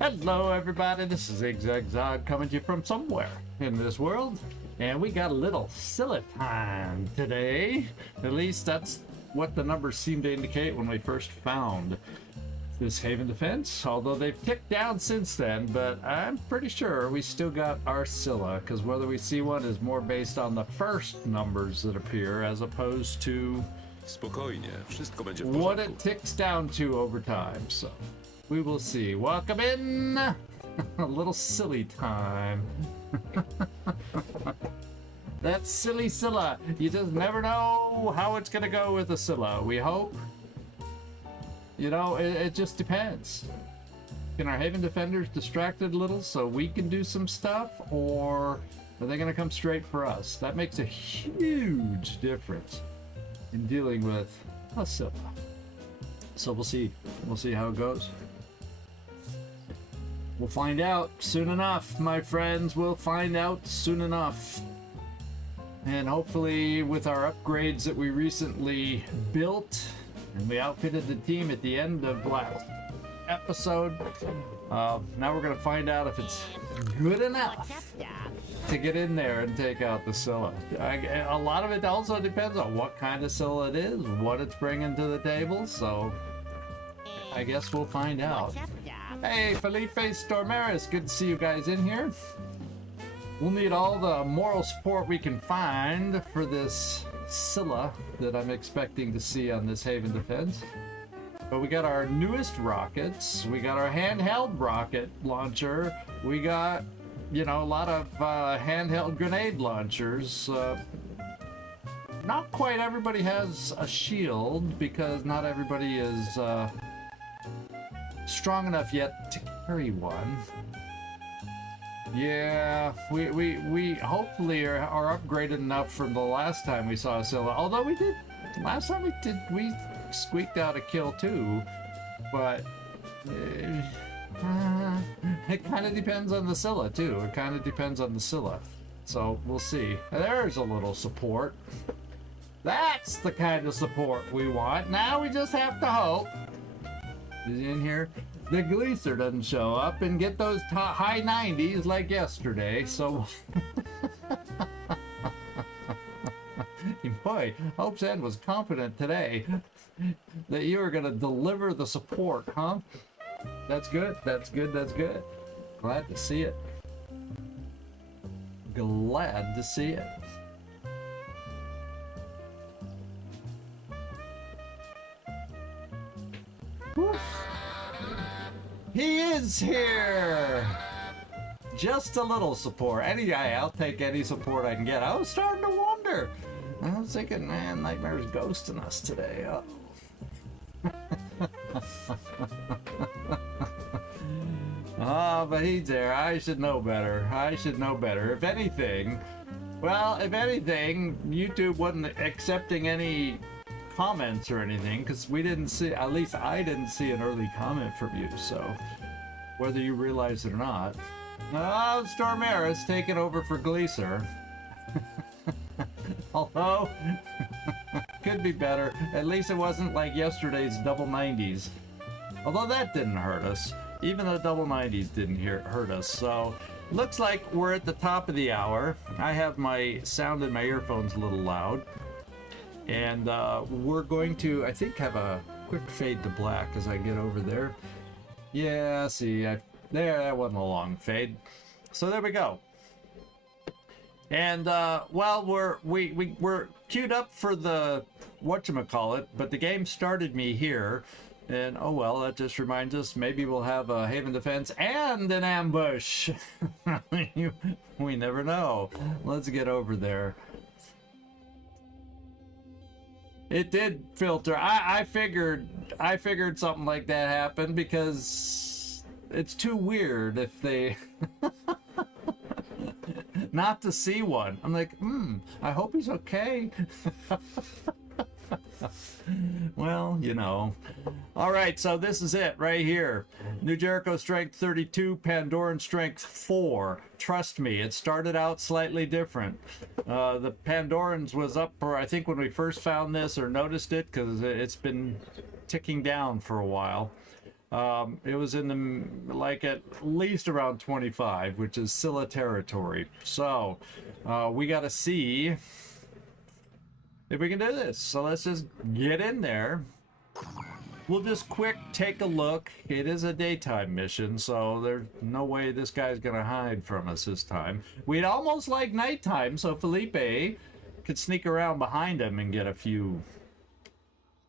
Hello everybody, this is ZigZagZog coming to you from somewhere in this world. And we got a little Scylla time today. At least that's what the numbers seem to indicate when we first found this Haven Defense. Although they've ticked down since then, but I'm pretty sure we still got our Scylla, because whether we see one is more based on the first numbers that appear as opposed to Spokojnie, wszystko będzie w what porządku. it ticks down to over time. So we will see. Welcome in. A little silly time. That silly Scylla. You just never know how it's gonna go with the Scylla. We hope. You know, it just depends. Can our Haven Defenders distract it a little so we can do some stuff, or are they gonna come straight for us? That makes a huge difference in dealing with a Scylla. So we'll see. We'll see how it goes. We'll find out soon enough, my friends. We'll find out soon enough. And hopefully with our upgrades that we recently built, and we outfitted the team at the end of last episode, now we're going to find out if it's good enough to get in there and take out the Scylla. A lot of it also depends on what kind of Scylla it is, what it's bringing to the table, so I guess we'll find out. Hey, Felipe Stormaris, good to see you guys in here. We'll need all the moral support we can find for this Scylla that I'm expecting to see on this Haven Defense. But we got our newest rockets, we got our handheld rocket launcher, we got, you know, a lot of handheld grenade launchers. Not quite everybody has a shield because not everybody is strong enough yet to carry one. Yeah, we hopefully are upgraded enough from the last time we saw Scylla. Although last time we squeaked out a kill too, but it kind of depends on the Scylla too. It kind of depends on the Scylla. So we'll see. There's a little support. That's the kind of support we want. Now we just have to hope. Is he in here? The Gleaser doesn't show up and get those high 90s like yesterday, so boy, Hope's End was confident today that you were gonna deliver the support, huh? That's good, that's good, that's good. Glad to see it. Glad to see it. Whew. He is here! Just a little support. I'll take any support I can get. I was starting to wonder. I was thinking, man, Nightmare's ghosting us today. Oh, but he's there. I should know better. I should know better. If anything, YouTube wasn't accepting any comments or anything, because we didn't see, at least I didn't see an early comment from you, so whether you realize it or not. Oh, Stormaris taking over for Gleaser. Although could be better. At least it wasn't like yesterday's double 90s, although that didn't hurt us. Even the double 90s didn't hurt us. So looks like we're at the top of the hour. I have my sound in my earphones a little loud. And we're going to, I think, have a quick fade to black as I get over there. Yeah, see, that wasn't a long fade. So there we go. And well, we're queued up for the whatchamacallit, but the game started me here. And oh well, that just reminds us, maybe we'll have a Haven Defense and an ambush. We never know. Let's get over there. It did filter. I figured something like that happened because it's too weird if they not to see one. I'm like, I hope he's okay. Well, you know. All right, so this is it right here. New Jericho strength 32, Pandoran strength 4. Trust me, it started out slightly different. The Pandorans was up for, I think, when we first found this or noticed it, because it's been ticking down for a while. It was in the, like, at least around 25, which is Scylla territory. So, we got to see if we can do this. So let's just get in there. We'll just quick take a look. It is a daytime mission, so there's no way this guy's gonna hide from us this time. We'd almost like nighttime, so Felipe could sneak around behind him and get a few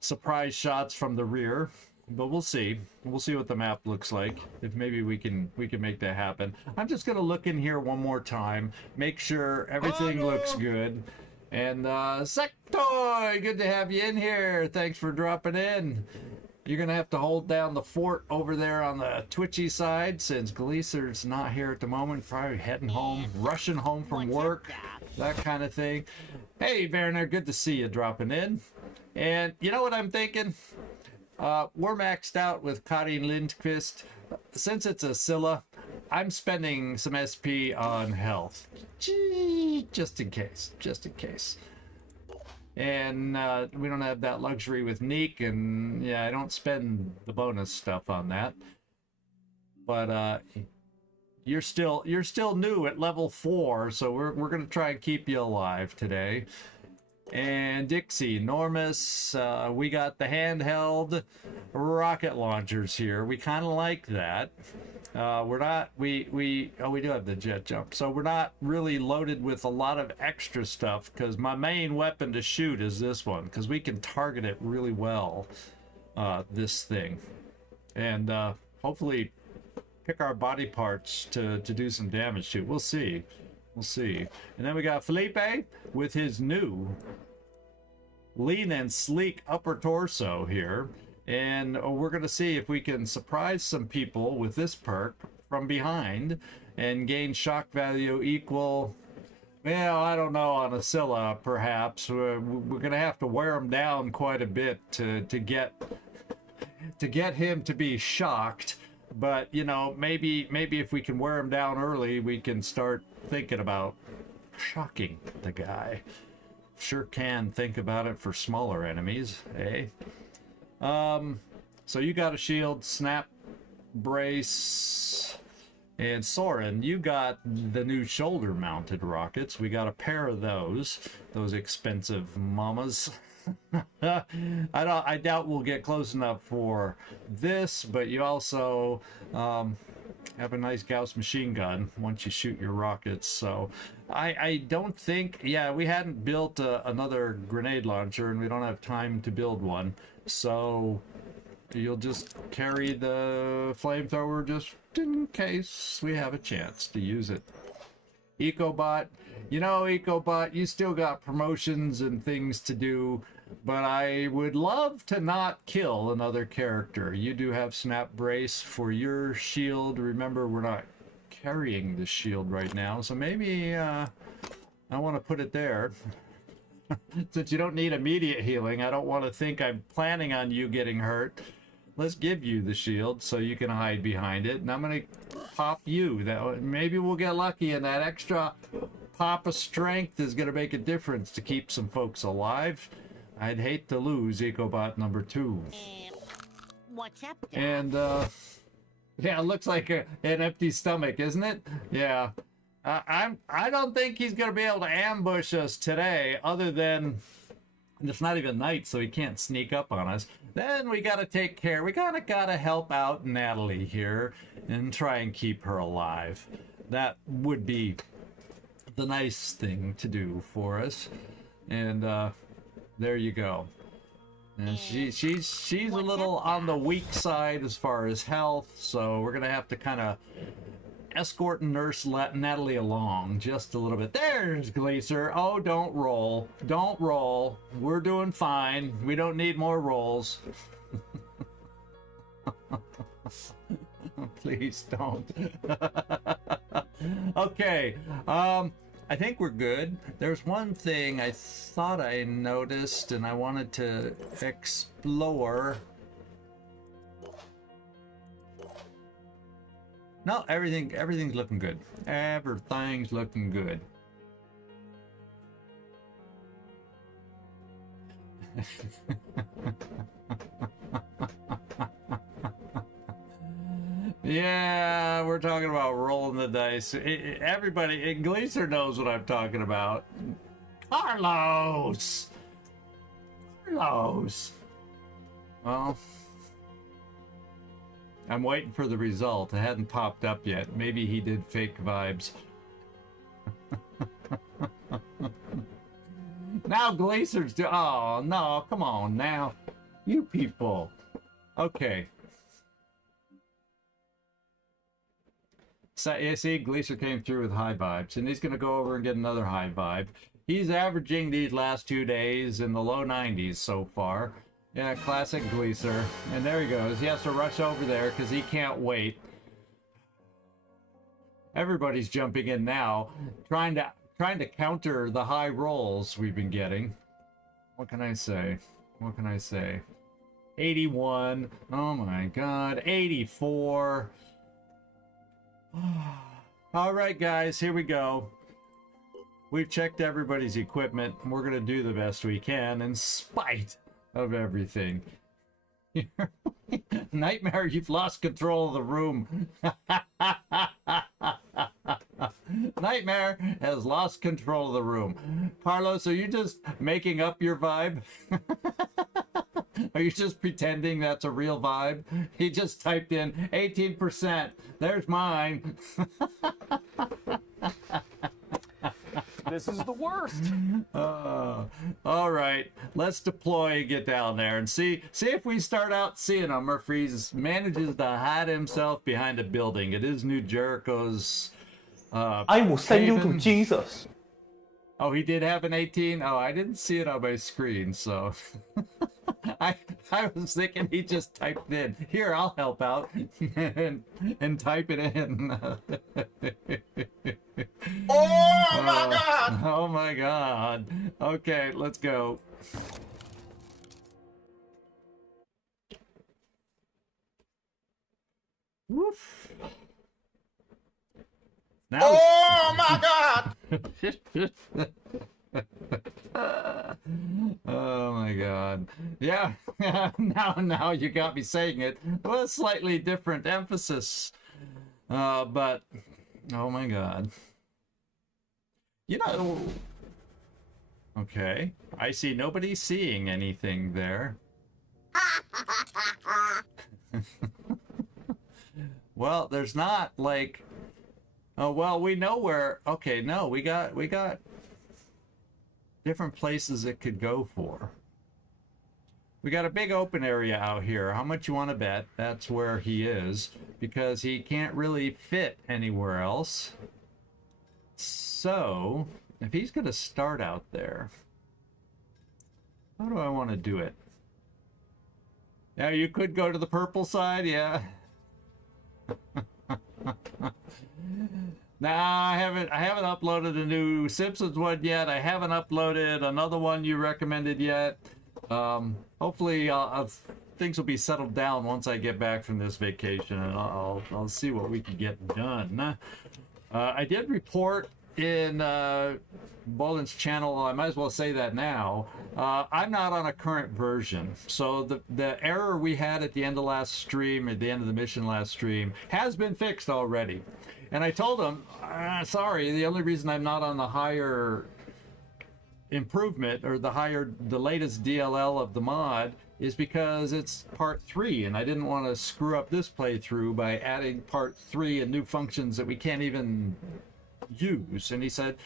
surprise shots from the rear. But we'll see. We'll see what the map looks like. If maybe we can make that happen. I'm just gonna look in here one more time, make sure everything looks good. And Sectoy, good to have you in here. Thanks for dropping in. You're gonna have to hold down the fort over there on the Twitchy side since Gleaser's not here at the moment. Probably heading home, rushing home from work, that kind of thing. Hey, Werner, good to see you dropping in. And you know what I'm thinking? We're maxed out with Karin Lindqvist. Since it's a Scylla, I'm spending some SP on health. Gee, just in case. And we don't have that luxury with Neek, and yeah, I don't spend the bonus stuff on that. But you're still new at level 4, so we're gonna try and keep you alive today. And Dixie, Normus, we got the handheld rocket launchers here. We kind of like that. We're not, we do have the jet jump. So we're not really loaded with a lot of extra stuff because my main weapon to shoot is this one because we can target it really well, this thing. And hopefully pick our body parts to do some damage to. We'll see. We'll see. And then we got Felipe with his new lean and sleek upper torso here. And we're going to see if we can surprise some people with this perk from behind and gain shock value equal, well, I don't know, on a Scylla perhaps. We're going to have to wear him down quite a bit to get him to be shocked. But, you know, maybe if we can wear him down early, we can start thinking about shocking the guy. Sure can think about it for smaller enemies, eh? So you got a shield, snap, brace, and Soren, you got the new shoulder-mounted rockets. We got a pair of those expensive mamas. I doubt we'll get close enough for this, but you also have a nice Gauss machine gun once you shoot your rockets. So I don't think, yeah, we hadn't built another grenade launcher, and we don't have time to build one. So you'll just carry the flamethrower just in case we have a chance to use it. EcoBot, you know, EcoBot, you still got promotions and things to do, but I would love to not kill another character. You do have snap brace for your shield. Remember, we're not carrying the shield right now, so maybe I want to put it there. Since you don't need immediate healing, I don't want to think I'm planning on you getting hurt. Let's give you the shield so you can hide behind it, and I'm gonna pop you. That maybe we'll get lucky, and that extra pop of strength is gonna make a difference to keep some folks alive. I'd hate to lose EcoBot number 2. What's up, Doc? And yeah, it looks like an empty stomach, isn't it? Yeah. I don't think he's gonna be able to ambush us today, other than it's not even night, so he can't sneak up on us. Then we gotta take care. We gotta help out Natalie here and try and keep her alive. That would be the nice thing to do for us. And there you go. And she's a little on the weak side as far as health, so we're gonna have to kind of escort and nurse Natalie along just a little bit. There's Glacier. Oh, don't roll. Don't roll. We're doing fine. We don't need more rolls. Please don't. Okay. I think we're good. There's one thing I thought I noticed and I wanted to explore. No, everything's looking good. Everything's looking good. Yeah, we're talking about rolling the dice. Everybody, Gleaser knows what I'm talking about. Carlos! Carlos! Well, I'm waiting for the result. It hadn't popped up yet. Maybe he did fake vibes. Now Glaciers do. Oh, no, come on now. You people. Okay. So, you see, Glacier came through with high vibes, and he's going to go over and get another high vibe. He's averaging these last 2 days in the low 90s so far. Yeah, classic Gleaser. And there he goes. He has to rush over there because he can't wait. Everybody's jumping in now, trying to counter the high rolls we've been getting. What can I say? What can I say? 81. Oh my god. 84. All right, guys, here we go. We've checked everybody's equipment. We're going to do the best we can in spite of everything. Nightmare, you've lost control of the room. Nightmare has lost control of the room. Carlos, are you just making up your vibe? Are you just pretending that's a real vibe? He just typed in 18%. There's mine. This is the worst. All right, let's deploy and get down there and see if we start out seeing him or if he manages to hide himself behind a building. It is New Jericho's. I will send you to Haven. Jesus. Oh, he did have an 18? Oh, I didn't see it on my screen, so... I was thinking he just typed in, here, I'll help out, and type it in. Oh my god! Oh my god. Okay, let's go. Woof. Now Oh my god! Oh my god. Yeah, now you got me saying it with a slightly different emphasis. But oh my god. You know, okay, I see nobody seeing anything there. Well, there's not like, oh well, we know where. Okay, no, we got different places it could go for. We got a big open area out here. How much you want to bet that's where he is? Because he can't really fit anywhere else. So, if he's going to start out there, how do I want to do it? Yeah, you could go to the purple side, yeah. Nah, I haven't uploaded a new Simpsons one yet. I haven't uploaded another one you recommended yet. Hopefully, things will be settled down once I get back from this vacation, and I'll see what we can get done. I did report in Bolin's channel. I might as well say that now. I'm not on a current version, so the error we had at the end of last stream, at the end of the mission last stream, has been fixed already. And I told him, sorry, the only reason I'm not on the higher improvement or the latest DLL of the mod is because it's part 3, and I didn't want to screw up this playthrough by adding part 3 and new functions that we can't even use. And he said,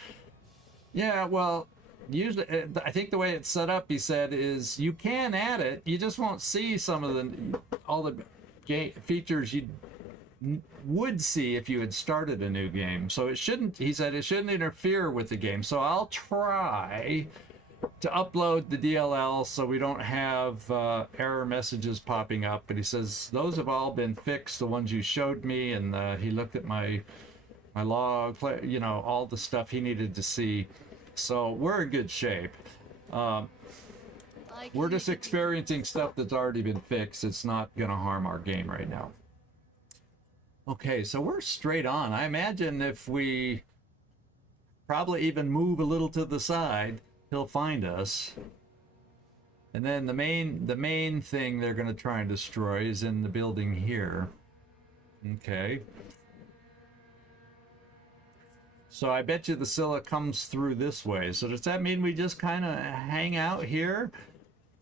yeah, well, usually I think the way it's set up, he said, is you can add it, you just won't see some of all the features you would see if you had started a new game. So it shouldn't, he said, it shouldn't interfere with the game. So I'll try to upload the DLL so we don't have error messages popping up. But he says those have all been fixed, the ones you showed me, and he looked at my log, you know, all the stuff he needed to see. So we're in good shape. We're just experiencing stuff that's already been fixed. It's not going to harm our game right now. Okay, so we're straight on. I imagine if we probably even move a little to the side, he'll find us. And then the main thing they're going to try and destroy is in the building here. Okay. So I bet you the Scylla comes through this way. So does that mean we just kind of hang out here?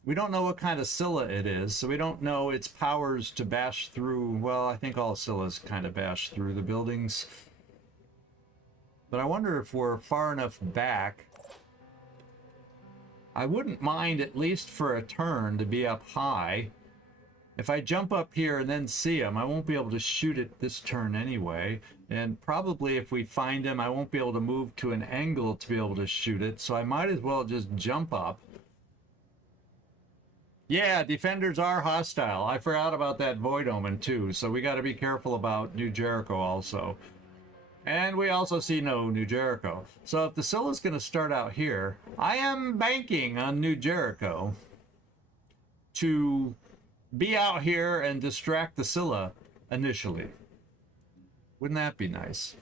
We don't know what kind of Scylla it is, so we don't know its powers to bash through. Well, I think all Scyllas kind of bash through the buildings. But I wonder if we're far enough back. I wouldn't mind, at least for a turn, to be up high. If I jump up here and then see him, I won't be able to shoot it this turn anyway. And probably if we find him, I won't be able to move to an angle to be able to shoot it. So I might as well just jump up. Yeah, defenders are hostile. I forgot about that Void Omen too. So we got to be careful about New Jericho also. And we also see no New Jericho. So if the Scylla's going to start out here, I am banking on New Jericho to be out here and distract the Scylla initially. Wouldn't that be nice?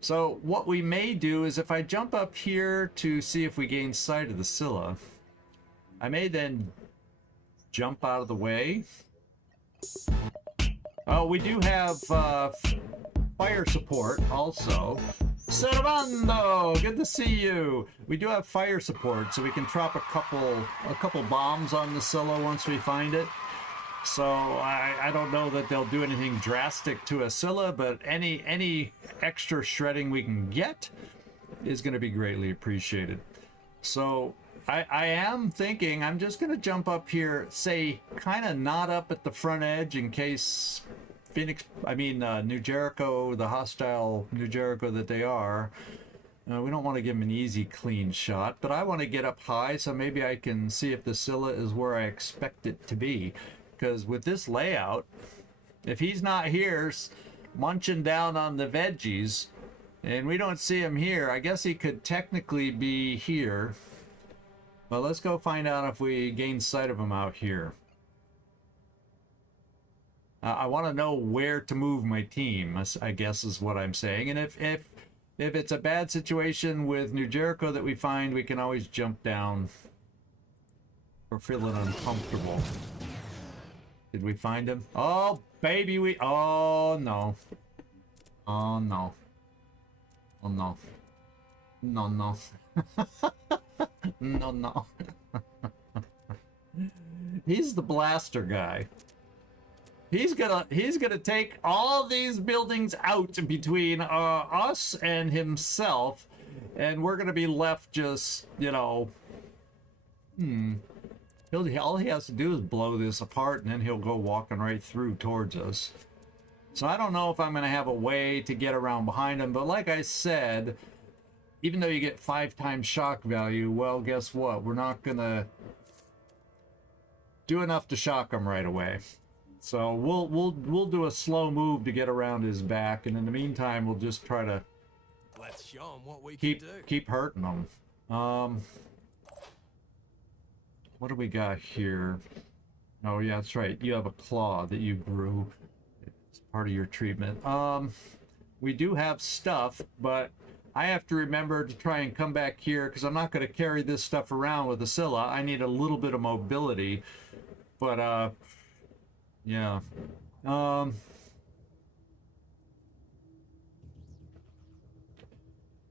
So what we may do is if I jump up here to see if we gain sight of the Scylla, I may then jump out of the way. Oh, we do have fire support also. Servando, good to see you. We do have fire support, so we can drop a couple bombs on the Scylla once we find it. So I don't know that they'll do anything drastic to a Scylla, but any extra shredding we can get is going to be greatly appreciated. So I am thinking I'm just going to jump up here, say kind of not up at the front edge in case New Jericho, the hostile New Jericho that they are. We don't want to give them an easy, clean shot, but I want to get up high so maybe I can see if the Scylla is where I expect it to be. Because with this layout, if he's not here munching down on the veggies, and we don't see him here, I guess he could technically be here. But let's go find out if we gain sight of him out here. I want to know where to move my team, I guess is what I'm saying. And if it's a bad situation with New Jericho that we find, we can always jump down or feeling uncomfortable. Did we find him? Oh, baby, oh, no. Oh, no. Oh, no. No, no. No, no. He's the blaster guy. He's gonna take all these buildings out between us and himself, and we're gonna be left just, you know, all he has to do is blow this apart, and then he'll go walking right through towards us. So I don't know if I'm gonna have a way to get around behind him, but like I said, even though you get 5 times shock value, well, guess what? We're not gonna do enough to shock him right away. So we'll do a slow move to get around his back, and in the meantime, we'll just try to Let's show 'em what we keep can do. keep hurting him. What do we got here? Oh yeah, that's right. You have a claw that you grew. It's part of your treatment. We do have stuff, but I have to remember to try and come back here because I'm not going to carry this stuff around with the Scylla. I need a little bit of mobility, but yeah.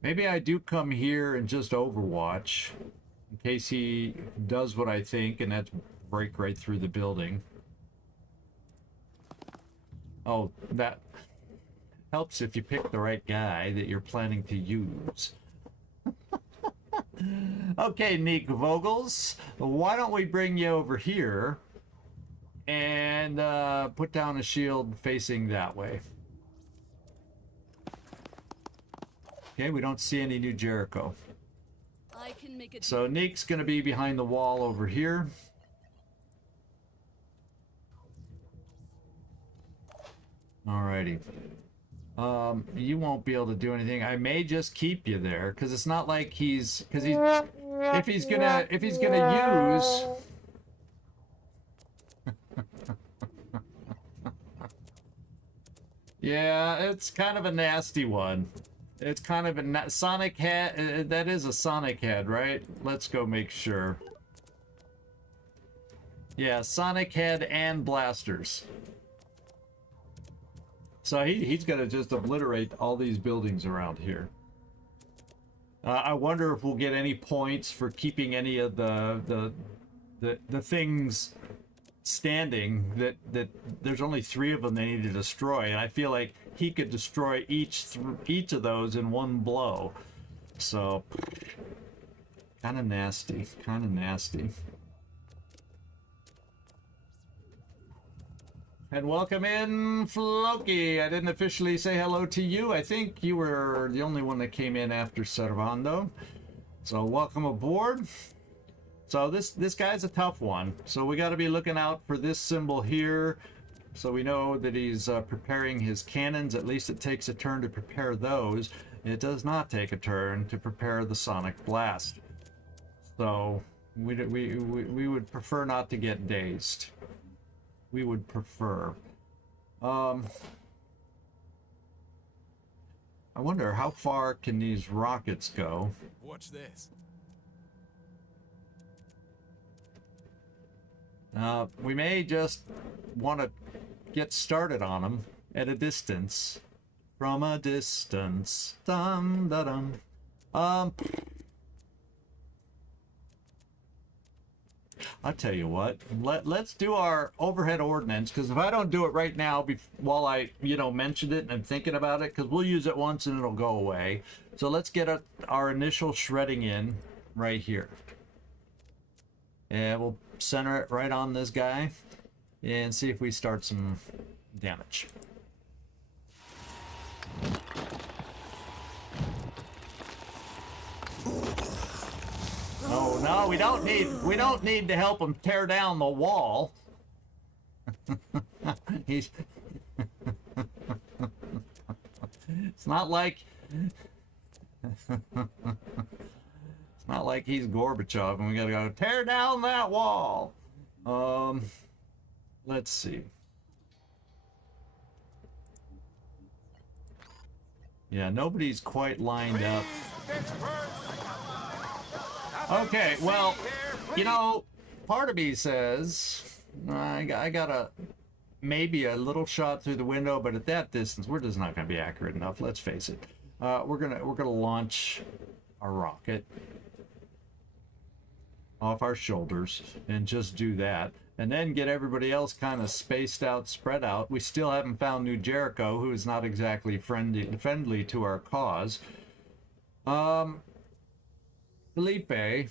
Maybe I do come here and just overwatch in case he does what I think, and that's break right through the building. Oh, that helps if you pick the right guy that you're planning to use. Okay, Nick Vogels, why don't we bring you over here and put down a shield facing that way. Okay, we don't see any New Jericho. I can make it. So Nick's gonna be behind the wall over here. Alrighty. You won't be able to do anything. I may just keep you there because it's not like if he's gonna use. Yeah, it's kind of a nasty one. It's kind of a Sonic head. That is a Sonic head, right? Let's go make sure. Yeah, Sonic head and blasters. So he's going to just obliterate all these buildings around here. I wonder if we'll get any points for keeping any of the things standing. That there's only 3 of them they need to destroy, and I feel like he could destroy each of those in one blow. So kind of nasty, kind of nasty. And welcome in, Floki. I didn't officially say hello to you. I think you were the only one that came in after Servando. So welcome aboard. So this guy's a tough one. So we got to be looking out for this symbol here. So we know that he's preparing his cannons. At least it takes a turn to prepare those. It does not take a turn to prepare the sonic blast. So we would prefer not to get dazed. We would prefer. I wonder how far can these rockets go? Watch this. We may just want to get started on them at a distance. From a distance. Dum da dum. I'll tell you what, let's do our overhead ordnance, because if I don't do it right now while I, mentioned it and I'm thinking about it, because we'll use it once and it'll go away. So let's get our initial shredding in right here. And we'll center it right on this guy and see if we start some damage. Oh no, we don't need to help him tear down the wall. It's not like he's Gorbachev and we gotta go tear down that wall. Let's see. Yeah, nobody's quite lined up. Okay, well, part of me says I got maybe a little shot through the window, but at that distance, we're just not going to be accurate enough. Let's face it. We're gonna launch a rocket off our shoulders and just do that, and then get everybody else kind of spaced out, spread out. We still haven't found New Jericho, who is not exactly friendly to our cause. Felipe,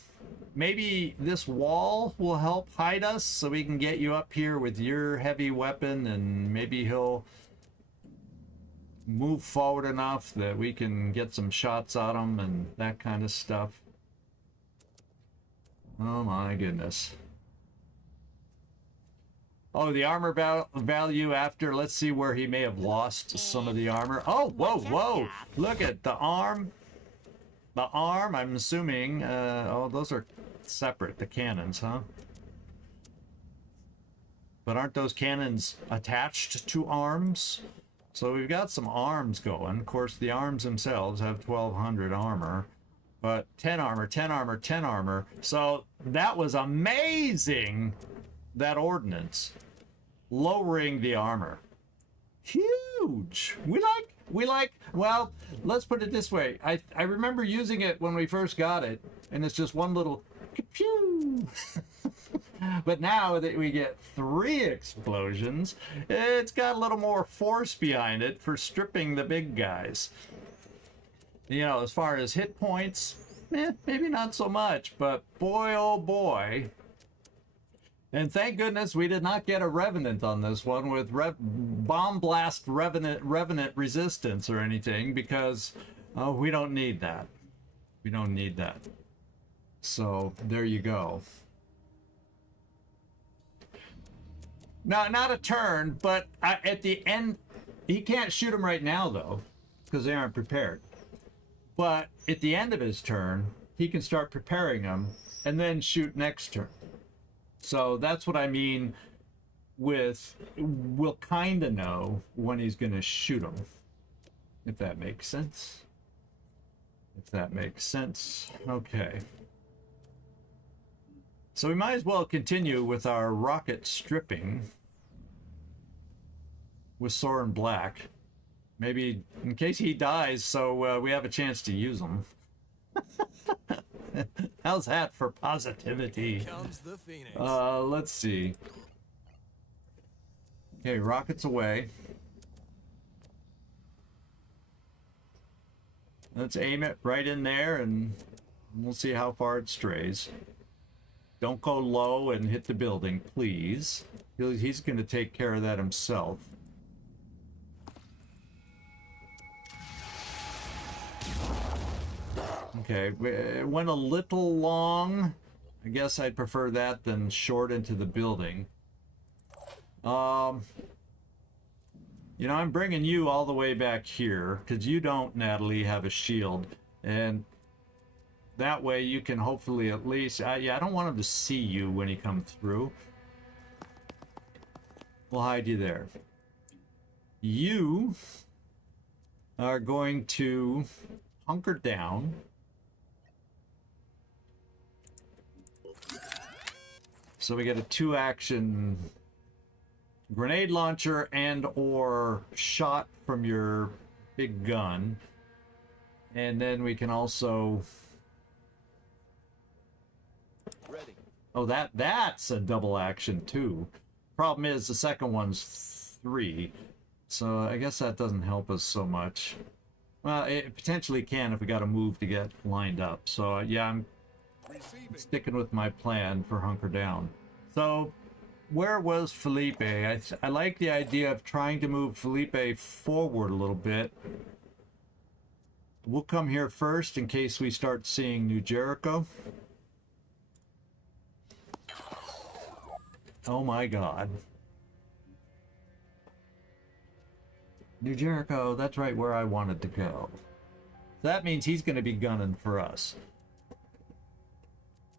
maybe this wall will help hide us so we can get you up here with your heavy weapon, and maybe he'll move forward enough that we can get some shots on him and that kind of stuff. Oh my goodness. Oh, the armor value after, let's see where he may have lost some of the armor. Oh, whoa. Look at the arm. The arm, I'm assuming, those are separate, the cannons, huh? But aren't those cannons attached to arms? So we've got some arms going. Of course, the arms themselves have 1200 armor, but 10 armor, 10 armor, 10 armor. So that was amazing, that ordnance, lowering the armor. Huge. Well, let's put it this way. I remember using it when we first got it, and it's just one little pew. But now that we get 3 explosions, it's got a little more force behind it for stripping the big guys. As far as hit points, maybe not so much, but boy, oh boy. And thank goodness we did not get a Revenant on this one with bomb blast Revenant resistance or anything, because we don't need that. We don't need that. So there you go. Now, not a turn, but at the end, he can't shoot them right now though, because they aren't prepared. But at the end of his turn, he can start preparing them and then shoot next turn. So that's what I mean with, we'll kind of know when he's going to shoot them, if that makes sense. If that makes sense. Okay. So we might as well continue with our rocket stripping with Soren Black. Maybe in case he dies, so we have a chance to use him. How's that for positivity? Comes the phoenix. Let's see. Okay, rockets away. Let's aim it right in there, and we'll see how far it strays. Don't go low and hit the building, please. He's going to take care of that himself. Okay, it went a little long. I guess I'd prefer that than short into the building. You know, I'm bringing you all the way back here because you don't, Natalie, have a shield, and that way you can hopefully at least. Yeah, I don't want him to see you when he comes through. We'll hide you there. You are going to hunker down. So we get a 2-action grenade launcher and or shot from your big gun. And then we can also... Ready. Oh, that's a double action too. Problem is the second one's 3. So I guess that doesn't help us so much. Well, it potentially can if we got to move to get lined up. So yeah, I'm sticking with my plan for hunker down. So where was Felipe? I like the idea of trying to move Felipe forward a little bit. We'll come here first in case we start seeing New Jericho. Oh my god. New Jericho, that's right where I wanted to go. That means he's going to be gunning for us.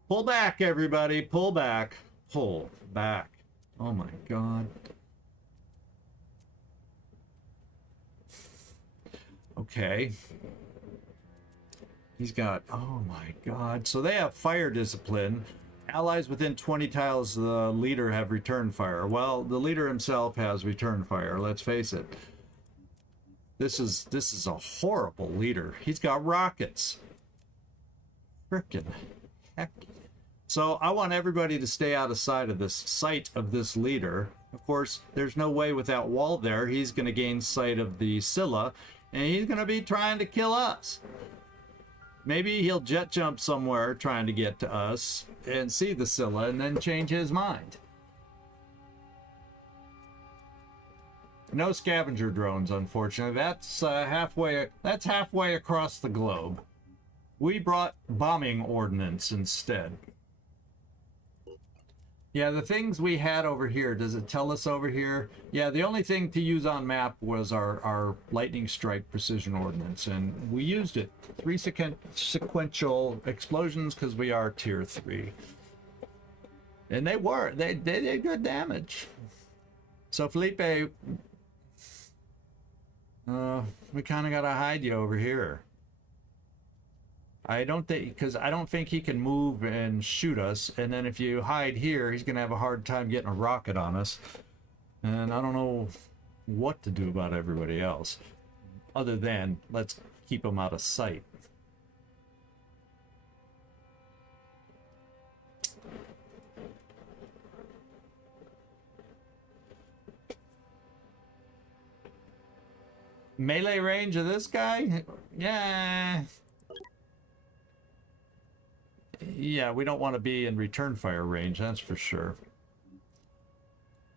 Pull back, everybody. Pull back. Pull back. Oh my god. Okay. He's got... Oh my god. So they have fire discipline. Allies within 20 tiles of the leader have return fire. Well, the leader himself has return fire, let's face it. This is a horrible leader. He's got rockets. Frickin' heck. So I want everybody to stay out of sight of this leader. Of course, there's no way without wall there. He's going to gain sight of the Scylla, and he's going to be trying to kill us. Maybe he'll jet jump somewhere trying to get to us and see the Scylla and then change his mind. No scavenger drones, unfortunately. That's halfway across the globe. We brought bombing ordnance instead. Yeah, the things we had over here, does it tell us over here? Yeah, the only thing to use on map was our lightning strike precision ordnance, and we used it. 3 sequential explosions because we are tier 3. And they did good damage. So Felipe, we kind of got to hide you over here. I don't think he can move and shoot us, and then if you hide here, he's gonna have a hard time getting a rocket on us. And I don't know what to do about everybody else, other than let's keep him out of sight. Melee range of this guy? Yeah, we don't want to be in return fire range, that's for sure.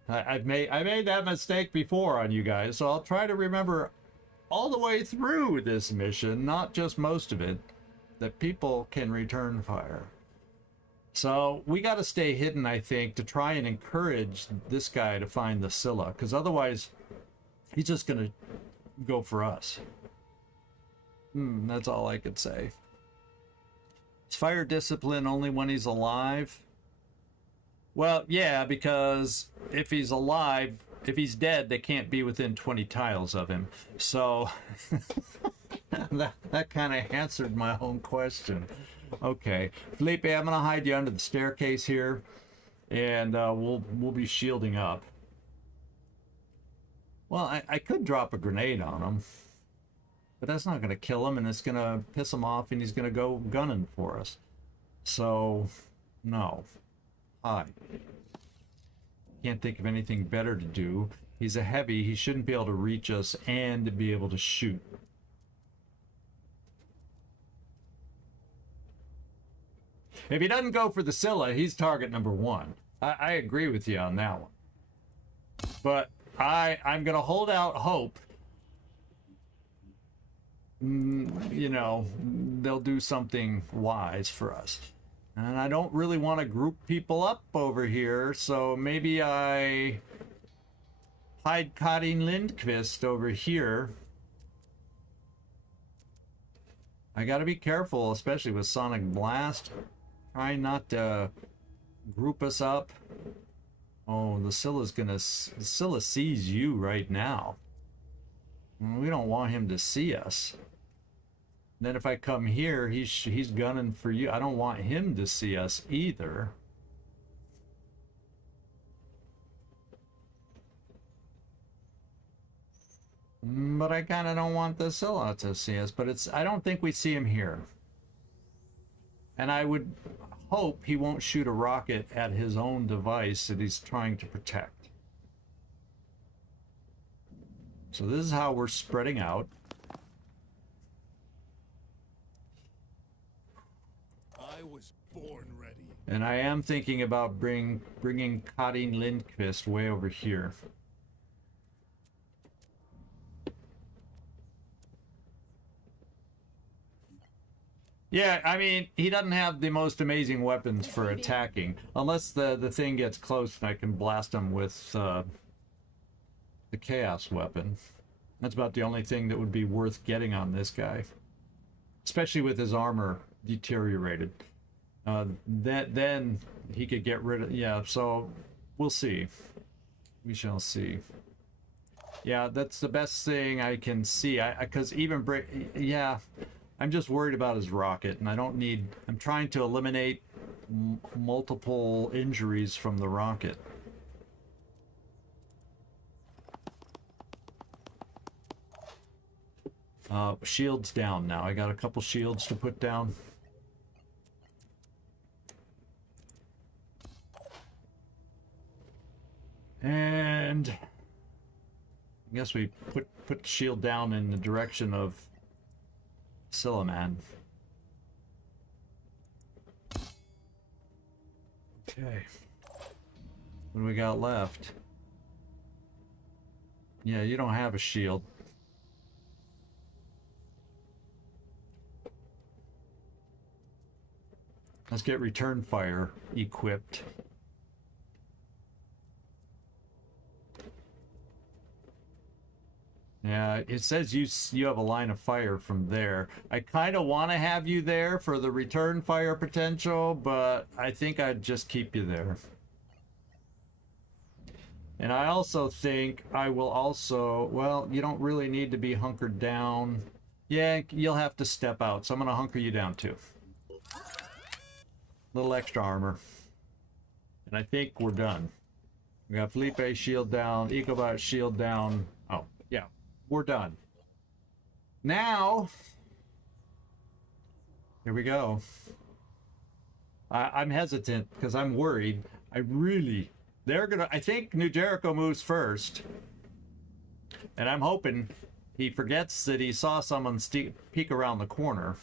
I made that mistake before on you guys, so I'll try to remember all the way through this mission, not just most of it, that people can return fire. So we got to stay hidden, I think, to try and encourage this guy to find the Scylla, because otherwise he's just going to go for us. That's all I could say. Is fire discipline only when he's alive? Well, yeah, because if he's alive, if he's dead, they can't be within 20 tiles of him. So that kind of answered my own question. Okay, Felipe, I'm gonna hide you under the staircase here, and we'll be shielding up. Well, I could drop a grenade on him. But that's not going to kill him, and it's going to piss him off, and he's going to go gunning for us. So, no. Hi. Can't think of anything better to do. He's a heavy. He shouldn't be able to reach us and to be able to shoot. If he doesn't go for the Scylla, he's target number 1. I agree with you on that one. But I'm going to hold out hope. You know, they'll do something wise for us. And I don't really want to group people up over here, so maybe I hide Karin Lindqvist over here. I gotta be careful, especially with Sonic Blast. Try not to group us up. Oh, the Scylla sees you right now. We don't want him to see us. Then if I come here, he's gunning for you. I don't want him to see us either. But I kind of don't want the Scylla to see us. But I don't think we see him here. And I would hope he won't shoot a rocket at his own device that he's trying to protect. So this is how we're spreading out. I was born ready. And I am thinking about bringing Karin Lindqvist way over here. Yeah, I mean, he doesn't have the most amazing weapons for attacking. Unless the thing gets close and I can blast him with the Chaos weapon. That's about the only thing that would be worth getting on this guy. Especially with his armor deteriorated. Then he could get rid of... Yeah, so we'll see. We shall see. Yeah, that's the best thing I can see. Because even... Yeah... I'm just worried about his rocket, and I don't need... I'm trying to eliminate multiple injuries from the rocket. Shields down now. I got a couple shields to put down. And... I guess we put the shield down in the direction of Scylla, man. Okay. What do we got left? Yeah, you don't have a shield. Let's get return fire equipped. Yeah, it says you have a line of fire from there. I kind of want to have you there for the return fire potential, but I think I'd just keep you there. And I also think I will also... Well, you don't really need to be hunkered down. Yeah, you'll have to step out, so I'm going to hunker you down too. Little extra armor. And I think we're done. We got Felipe's shield down, Ecobot's shield down. Oh, yeah. We're done. Now, here we go. I'm hesitant because I'm worried. I think New Jericho moves first. And I'm hoping he forgets that he saw someone peek around the corner.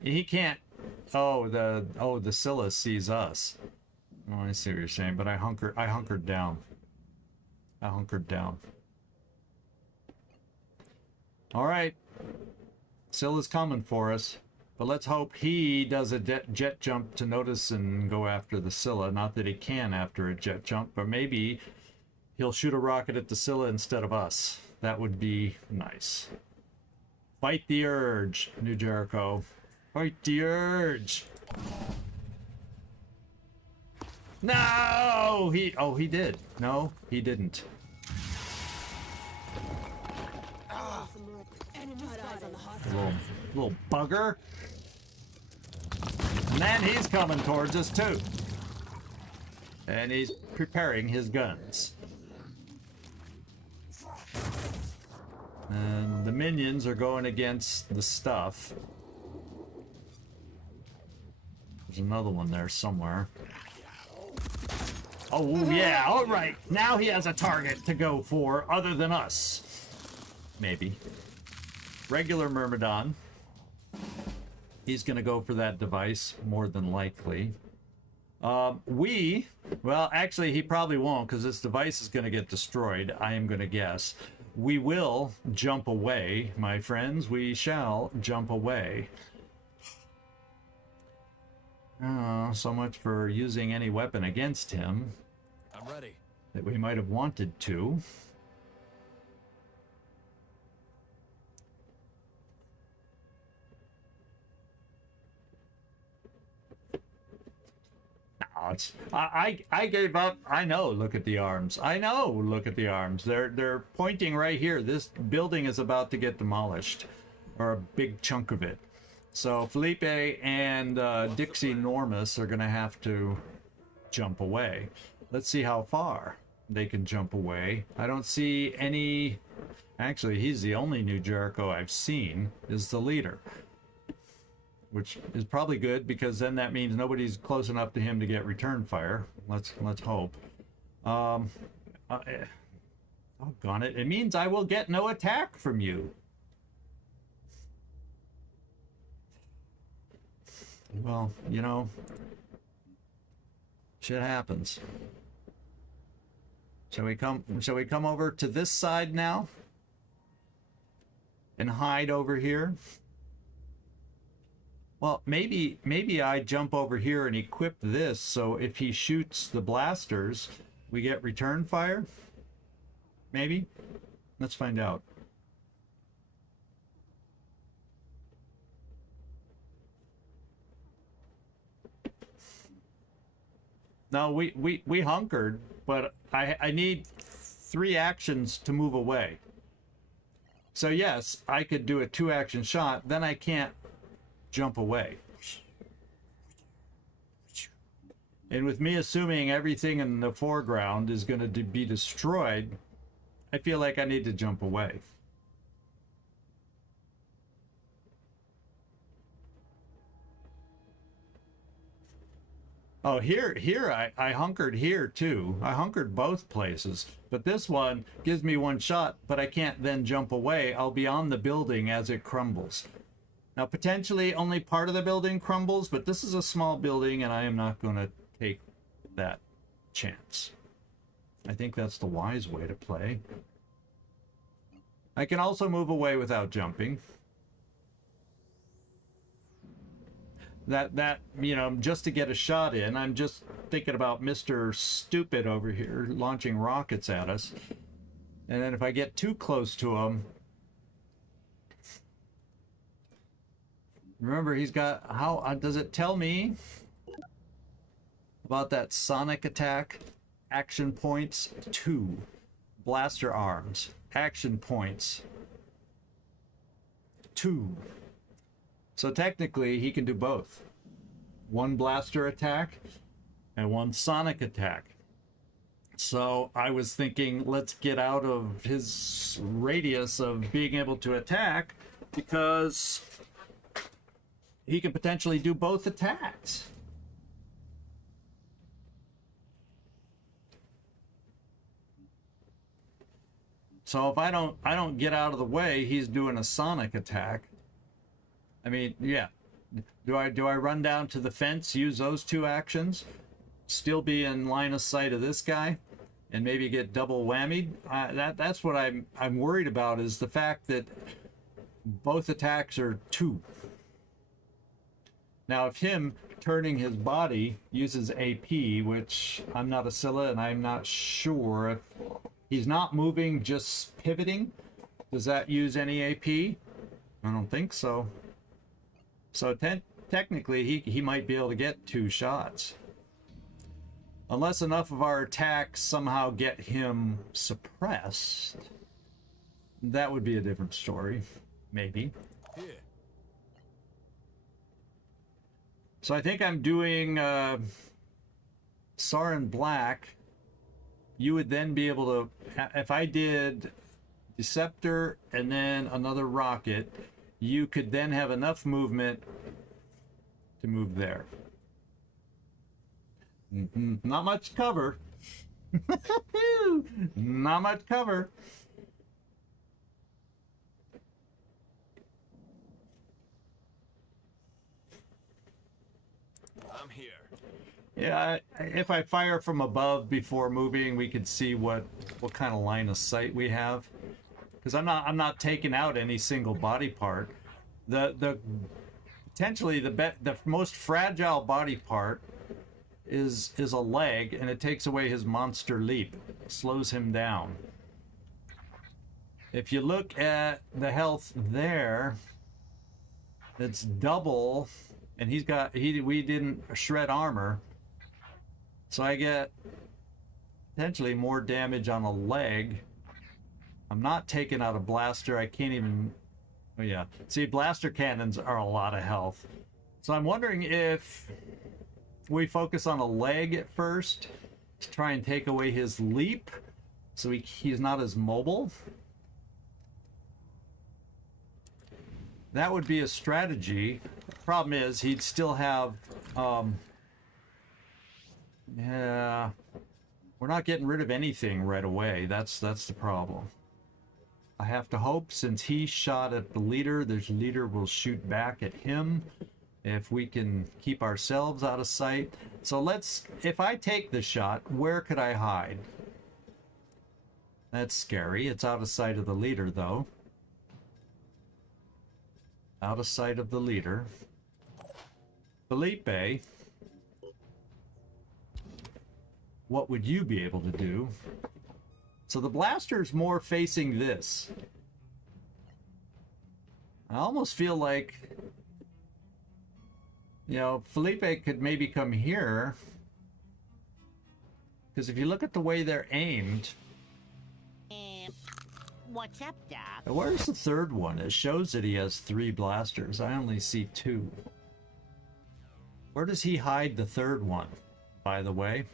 He can't. Oh, the Scylla sees us. Oh, I see what you're saying, but I hunkered down. I hunkered down. All right. Scylla's coming for us, but let's hope he does a jet jump to notice and go after the Scylla. Not that he can after a jet jump, but maybe he'll shoot a rocket at the Scylla instead of us. That would be nice. Fight the urge, New Jericho. Fight the urge. No! He did. No, he didn't. Little bugger. And then he's coming towards us too. And he's preparing his guns. And the minions are going against the stuff. There's another one there somewhere. Oh, yeah, all right. Now he has a target to go for other than us. Maybe. Regular Myrmidon. He's going to go for that device, more than likely. Well, actually, he probably won't, because this device is going to get destroyed, I am going to guess. We will jump away, my friends. We shall jump away. Oh, so much for using any weapon against him. I'm ready. That we might have wanted to. I gave up. I know. Look at the arms. I know. Look at the arms. They're pointing right here. This building is about to get demolished, or a big chunk of it. So Felipe and Dixie Normus are going to have to jump away. Let's see how far they can jump away. I don't see any. Actually, he's the only new Jericho I've seen is the leader. Which is probably good, because then that means nobody's close enough to him to get return fire. Let's hope. Doggone it. It means I will get no attack from you. Well, you know, shit happens. Shall we come over to this side now? And hide over here? Well, maybe I jump over here and equip this, so if he shoots the blasters, we get return fire? Maybe? Let's find out. No, we hunkered, but I need 3 actions to move away. So yes, I could do a 2-action shot, then I can't jump away. And with me assuming everything in the foreground is going to be destroyed, I feel like I need to jump away. Oh, here I hunkered here too. I hunkered both places. But this one gives me 1 shot, but I can't then jump away. I'll be on the building as it crumbles. Now, potentially only part of the building crumbles, but this is a small building, and I am not going to take that chance. I think that's the wise way to play. I can also move away without jumping. That you know, just to get a shot in, I'm just thinking about Mr. Stupid over here launching rockets at us. And then if I get too close to him, remember, he's got, how does it tell me about that sonic attack? Action points 2. Blaster arms. Action points 2. So technically, he can do both. 1 blaster attack and 1 sonic attack. So I was thinking, let's get out of his radius of being able to attack, because he can potentially do both attacks. So if I don't get out of the way, he's doing a sonic attack. I mean, yeah. Do I run down to the fence, use those 2 actions, still be in line of sight of this guy, and maybe get double whammied? That's what I'm worried about, is the fact that both attacks are 2. Now, if him turning his body uses AP, which I'm not a Scylla and I'm not sure if he's not moving, just pivoting, does that use any AP? I don't think so. So technically, he might be able to get 2 shots. Unless enough of our attacks somehow get him suppressed, that would be a different story. Maybe. Here. So I think I'm doing Sarin Black, you would then be able to, if I did Deceptor and then another rocket, you could then have enough movement to move there. Not much cover. Not much cover. I'm here. Yeah, if I fire from above before moving, we could see what kind of line of sight we have. Because I'm not taking out any single body part. The potentially the most fragile body part is a leg, and it takes away his monster leap, slows him down. If you look at the health there, it's double, and we didn't shred armor, so I get potentially more damage on a leg. I'm not taking out a blaster. I can't even. Oh yeah, see, blaster cannons are a lot of health, so I'm wondering if we focus on a leg at first to try and take away his leap, so he's not as mobile. That would be a strategy. Problem is, he'd still have, yeah, we're not getting rid of anything right away. That's the problem. I have to hope, since he shot at the leader, the leader will shoot back at him if we can keep ourselves out of sight. So if I take the shot, where could I hide? That's scary. It's out of sight of the leader, though. Out of sight of the leader. Felipe, what would you be able to do? So the blaster's more facing this. I almost feel like, you know, Felipe could maybe come here. Because if you look at the way they're aimed... What's up, Doc? Where's the third one? It shows that he has 3 blasters. I only see 2. Where does he hide the third one, by the way?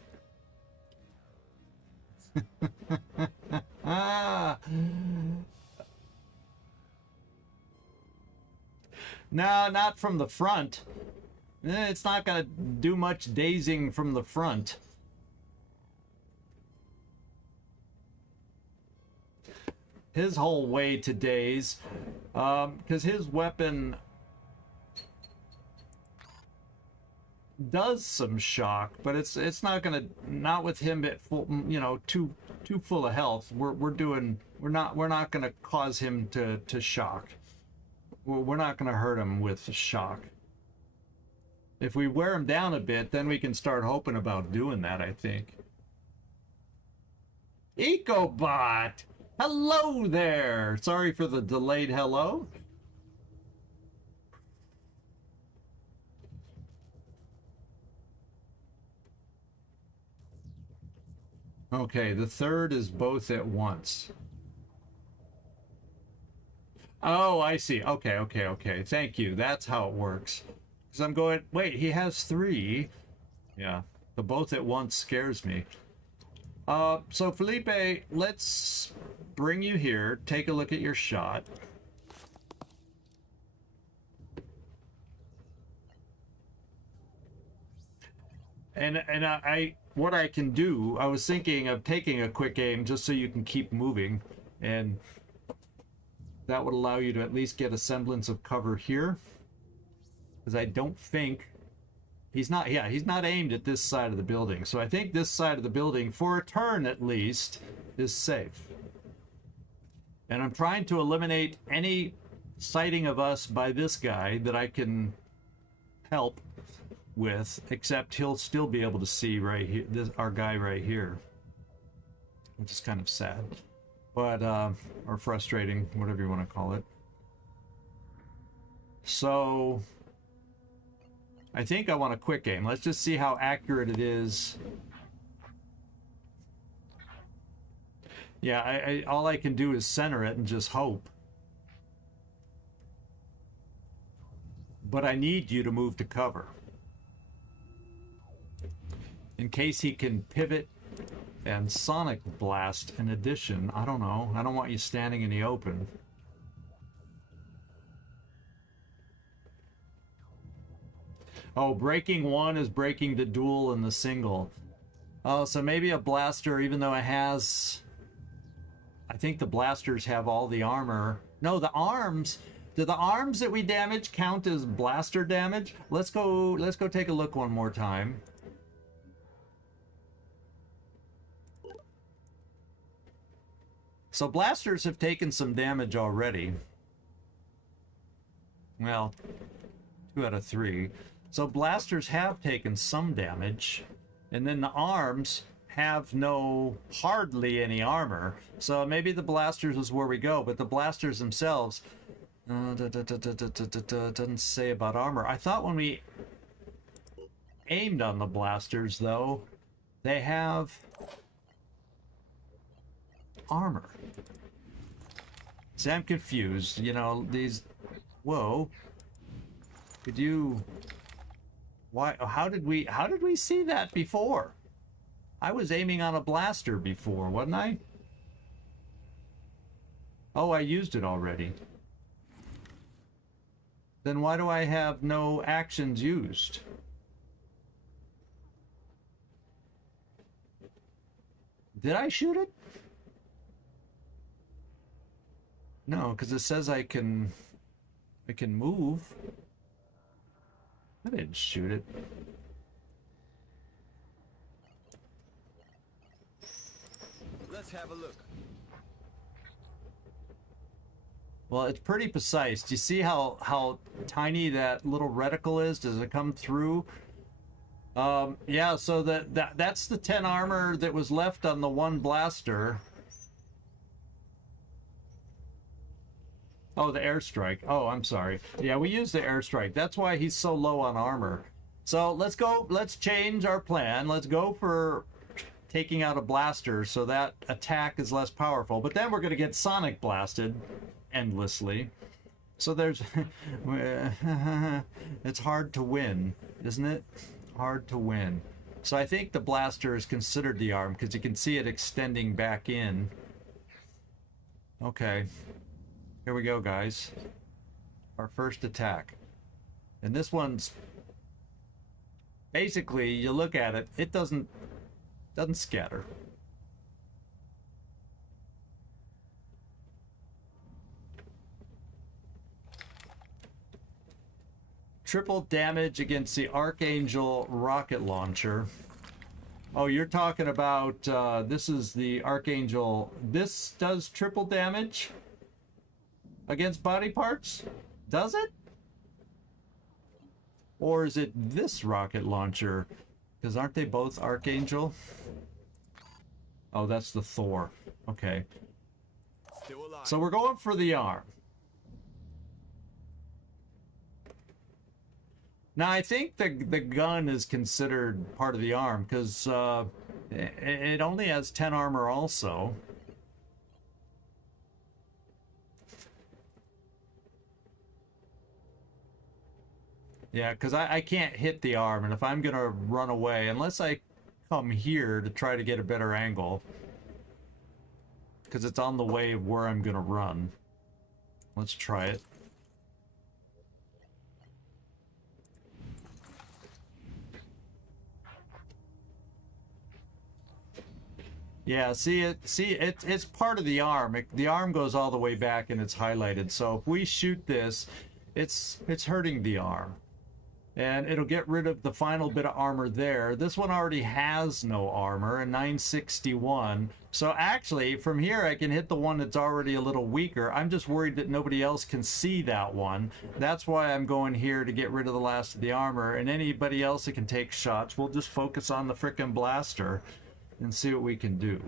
Ah. No, not from the front. It's not going to do much dazing from the front. His whole way to daze, because his weapon does some shock, but it's not gonna, not with him at full, you know, too full of health. We're not gonna cause him to shock. We're not gonna hurt him with shock. If we wear him down a bit, then we can start hoping about doing that, I think. EcoBot! Hello there! Sorry for the delayed hello. Okay, the third is both at once. Oh, I see. Okay. Thank you. That's how it works. Because I'm going, wait, he has 3. Yeah, the both at once scares me. So Felipe, let's bring you here. Take a look at your shot. And what I can do, I was thinking of taking a quick aim just so you can keep moving, and that would allow you to at least get a semblance of cover here. Because I don't think he's not aimed at this side of the building. So I think this side of the building, for a turn at least, is safe. And I'm trying to eliminate any sighting of us by this guy that I can help with, except he'll still be able to see right here, our guy right here, which is kind of sad, but or frustrating, whatever you want to call it. So I think I want a quick aim. Let's just see how accurate it is. Yeah, I all I can do is center it and just hope. But I need you to move to cover. In case he can pivot and sonic blast in addition. I don't know. I don't want you standing in the open. Oh, breaking one is breaking the dual and the single. Oh, so maybe a blaster, even though it has... I think the blasters have all the armor. No, the arms... Do the arms that we damage count as blaster damage? Let's go take a look one more time. So blasters have taken some damage already. Well, 2 out of 3. So blasters have taken some damage, and then the arms have hardly any armor. So maybe the blasters is where we go, but the blasters themselves doesn't say about armor. I thought when we aimed on the blasters, though, they have armor. See, I'm confused. You know, these... Whoa. Could you... Why? How did we see that before? I was aiming on a blaster before, wasn't I? Oh, I used it already. Then why do I have no actions used? Did I shoot it? No, because it says I can move. I didn't shoot it. Let's have a look. Well, it's pretty precise. Do you see how tiny that little reticle is? Does it come through? Yeah, so that's the 10 armor that was left on the one blaster. Oh, the airstrike. Oh, I'm sorry. Yeah, we used the airstrike. That's why he's so low on armor. So let's change our plan. Let's go for taking out a blaster so that attack is less powerful. But then we're going to get sonic blasted endlessly. So there's... it's hard to win, isn't it? Hard to win. So I think the blaster is considered the arm because you can see it extending back in. Okay. Here we go, guys. Our first attack. And this one's... Basically, you look at it, it doesn't scatter. Triple damage against the Archangel rocket launcher. Oh, you're talking about, this is the Archangel. This does triple damage against body parts? Does it? Or is it this rocket launcher? Because aren't they both Archangel? Oh, that's the Thor. Okay. So we're going for the arm. Now, I think the gun is considered part of the arm because it only has 10 armor also. Yeah, because I can't hit the arm, and if I'm going to run away, unless I come here to try to get a better angle, because it's on the way of where I'm going to run. Let's try it. Yeah, it's part of the arm. The arm goes all the way back and it's highlighted. So if we shoot this, it's hurting the arm. And it'll get rid of the final bit of armor there. This one already has no armor, a 961. So actually, from here I can hit the one that's already a little weaker. I'm just worried that nobody else can see that one. That's why I'm going here to get rid of the last of the armor. And anybody else that can take shots, we'll just focus on the frickin' blaster and see what we can do.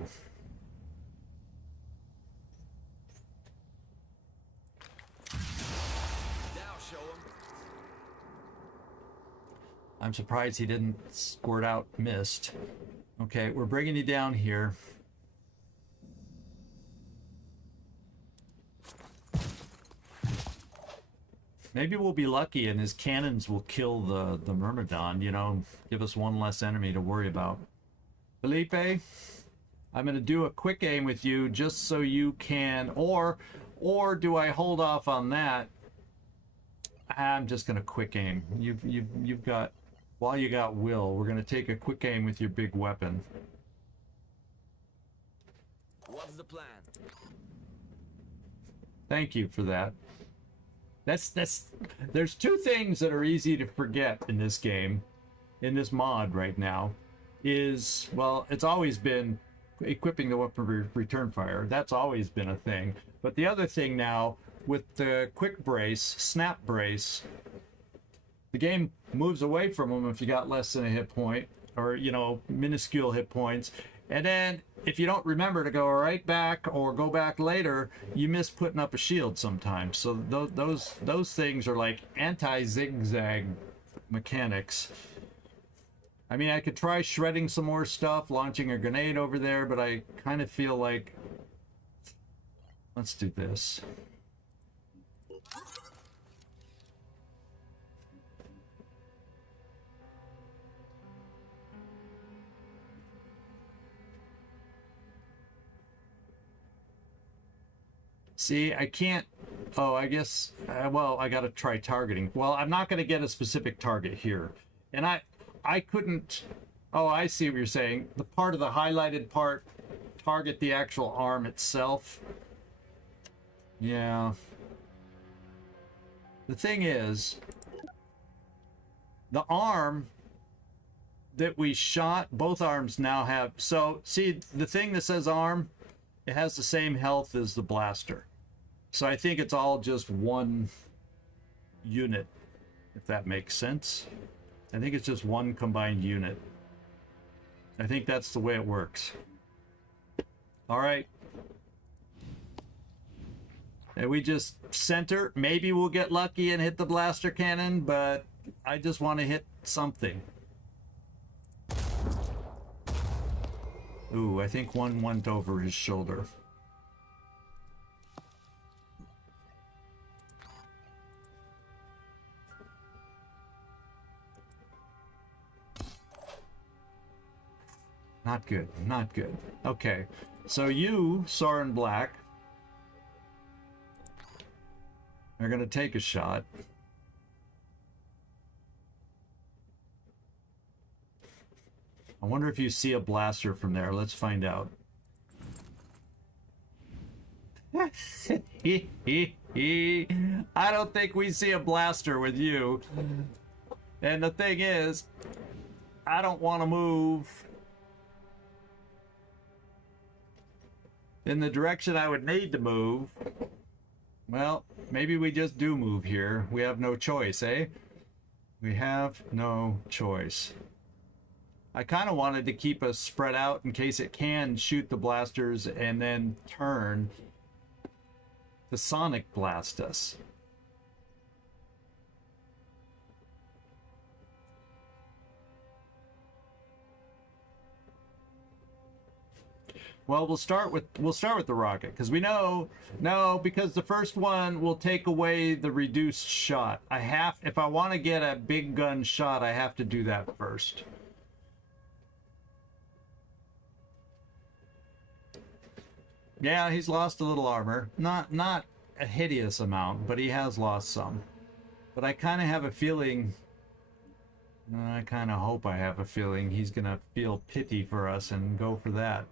I'm surprised he didn't squirt out mist. Okay, we're bringing you down here. Maybe we'll be lucky and his cannons will kill the Myrmidon, you know, give us one less enemy to worry about. Felipe, I'm going to do a quick aim with you just so you can, or do I hold off on that? I'm just going to quick aim. You've got, while you got Will, we're going to take a quick aim with your big weapon. What's the plan? Thank you for that. There's two things that are easy to forget in this game, in this mod right now, is, well, it's always been equipping the weapon return fire. That's always been a thing. But the other thing now, with the quick brace, snap brace, the game moves away from them if you got less than a hit point, or, you know, minuscule hit points. And then if you don't remember to go right back or go back later, you miss putting up a shield sometimes. So those things are like anti-zigzag mechanics. I mean, I could try shredding some more stuff, launching a grenade over there, but I kind of feel like, let's do this. See, I can't. Oh, I guess. Well, I got to try targeting. Well, I'm not going to get a specific target here, and I couldn't. Oh, I see what you're saying. The part of the highlighted part target the actual arm itself. Yeah. The thing is, the arm that we shot, both arms now have. So, see, the thing that says arm, it has the same health as the blaster. So I think it's all just one unit, if that makes sense. I think it's just one combined unit. I think that's the way it works. All right. And we just center. Maybe we'll get lucky and hit the blaster cannon, but I just want to hit something. Ooh, I think one went over his shoulder. Not good, not good. Okay, so you, Soren Black, are gonna take a shot. I wonder if you see a blaster from there. Let's find out. I don't think we see a blaster with you. And the thing is, I don't want to move in the direction I would need to move. Well, maybe we just do move here. We have no choice, eh? We have no choice. I kind of wanted to keep us spread out in case it can shoot the blasters and then turn to sonic blast us. Well, we'll start with the rocket, because we know, no, because the first one will take away the reduced shot. If I want to get a big gun shot, I have to do that first. Yeah, he's lost a little armor. Not a hideous amount, but he has lost some. But I kind of have a feeling, I kind of hope I have a feeling he's going to feel pity for us and go for that.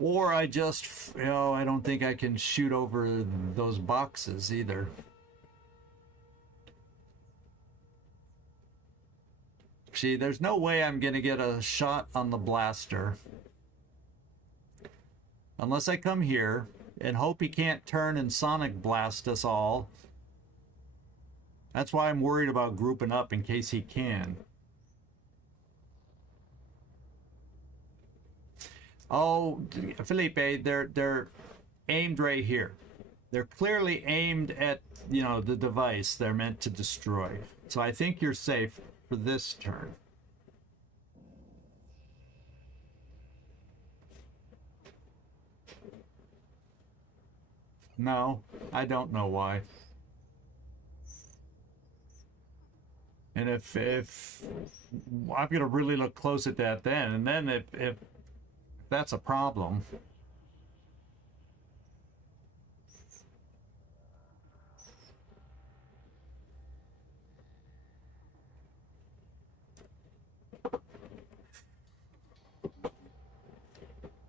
Or I just, I don't think I can shoot over those boxes either. See, there's no way I'm going to get a shot on the blaster. Unless I come here and hope he can't turn and sonic blast us all. That's why I'm worried about grouping up in case he can. Oh, Felipe, they're aimed right here. They're clearly aimed at, the device they're meant to destroy. So I think you're safe for this turn. No, I don't know why. And if I'm gonna really look close at that then, and then if that's a problem.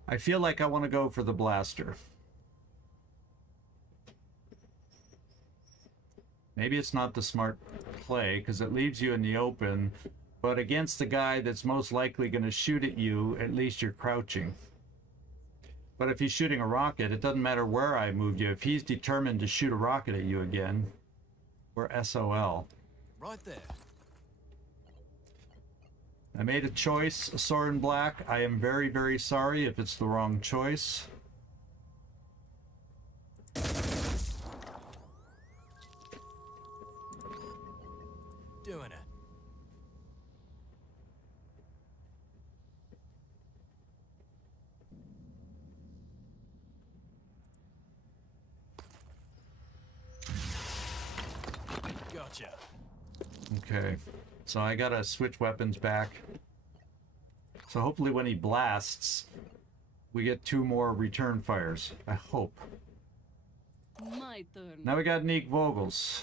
I feel like I want to go for the blaster. Maybe it's not the smart play because it leaves you in the open, but against the guy that's most likely going to shoot at you, at least you're crouching. But if he's shooting a rocket, it doesn't matter where I move you. If he's determined to shoot a rocket at you again, we're SOL. Right there. I made a choice, Soren Black. I am very, very sorry if it's the wrong choice. Doing it. Gotcha. Okay, so I gotta switch weapons back. So hopefully when he blasts, we get 2 more return fires. I hope. My turn. Now we got Neek Vogels.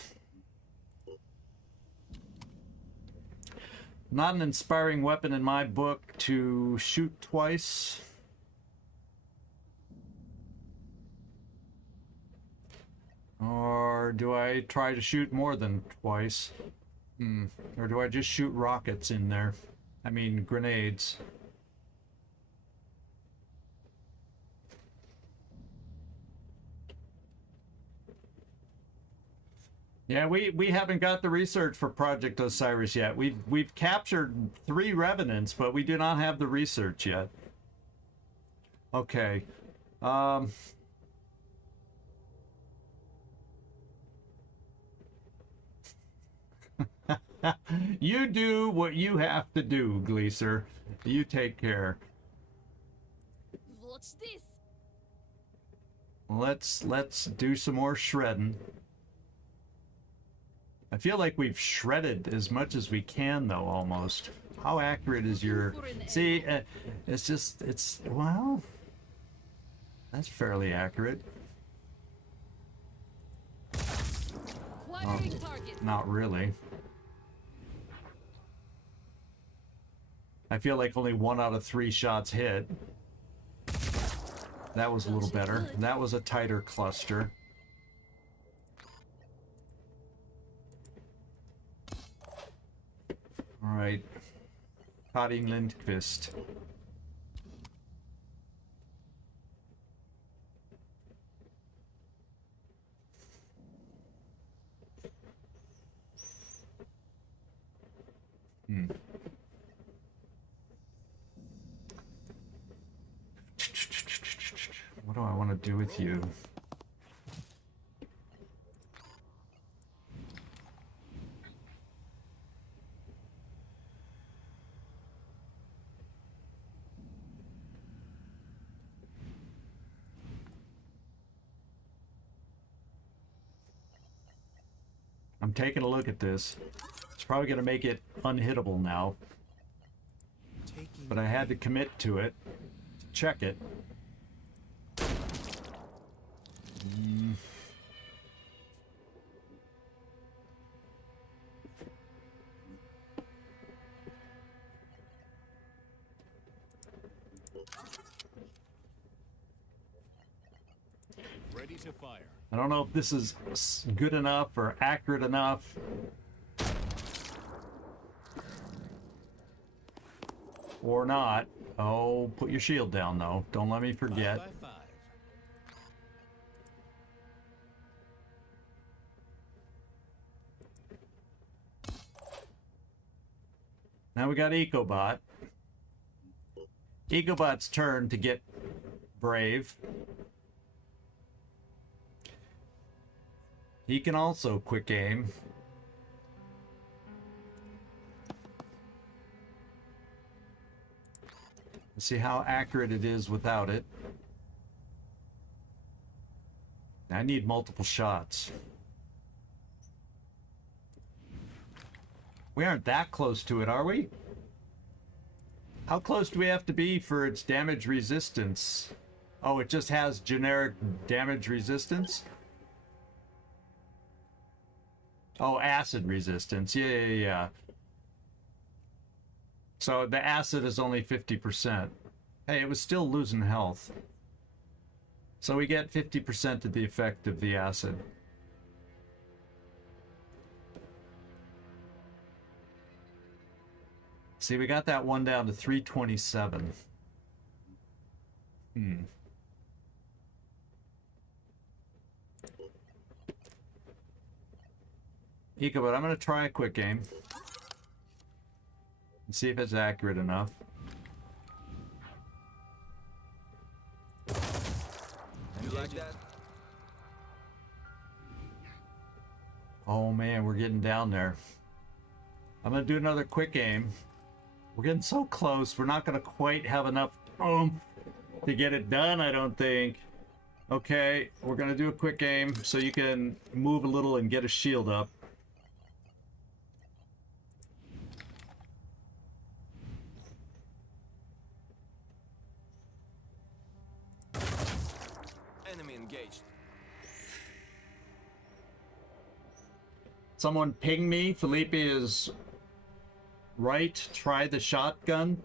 Not an inspiring weapon in my book to shoot twice. Or do I try to shoot more than twice? Or do I just shoot rockets in there? I mean, grenades. Yeah, we haven't got the research for Project Osiris yet. We've captured 3 revenants, but we do not have the research yet. Okay. You do what you have to do, Gleaser. You take care. Watch this. Let's do some more shredding. I feel like we've shredded as much as we can, though, almost. How accurate is your... See, it's just, well, that's fairly accurate. Acquiring targets. Not really. I feel like only 1 out of 3 shots hit. That was a little better. That was a tighter cluster. All right. Karin Lindqvist. What do I want to do with you? I'm taking a look at this. It's probably going to make it unhittable now. But I had to commit to it, to check it. Ready to fire. I don't know if this is good enough or accurate enough. Or not. Oh, put your shield down, though. Don't let me forget. 5 by 5. Now we got Ecobot. Ecobot's turn to get brave. He can also quick aim. Let's see how accurate it is without it. I need multiple shots. We aren't that close to it, are we? How close do we have to be for its damage resistance? Oh, it just has generic damage resistance? Oh, acid resistance. Yeah. So the acid is only 50%. Hey, it was still losing health. So we get 50% of the effect of the acid. See, we got that one down to 327. Eco, but I'm going to try a quick game. And see if it's accurate enough. You like that? Oh man, we're getting down there. I'm going to do another quick game. We're getting so close. We're not going to quite have enough oomph to get it done, I don't think. Okay, we're going to do a quick game so you can move a little and get a shield up. Enemy engaged. Someone ping me. Felipe is right. Try the shotgun.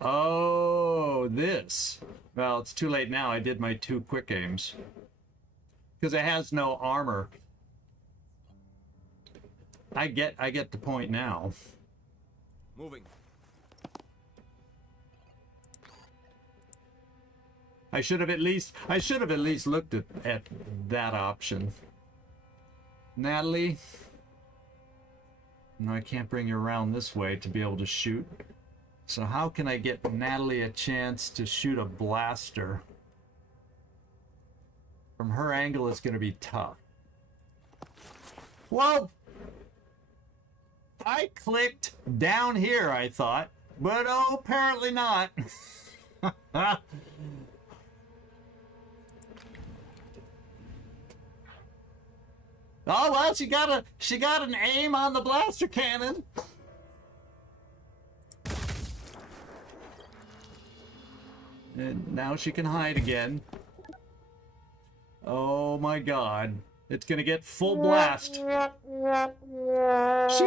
Oh, this. Well, it's too late now. I did my 2 quick aims. Because it has no armor. I get the point now. Moving. I should have at least looked at that option. Natalie? No, I can't bring her around this way to be able to shoot. So how can I get Natalie a chance to shoot a blaster? From her angle, it's going to be tough. Well, I clicked down here, I thought. But oh, apparently not. Oh well, she got an aim on the blaster cannon. And now she can hide again. Oh my god. It's gonna get full blast. She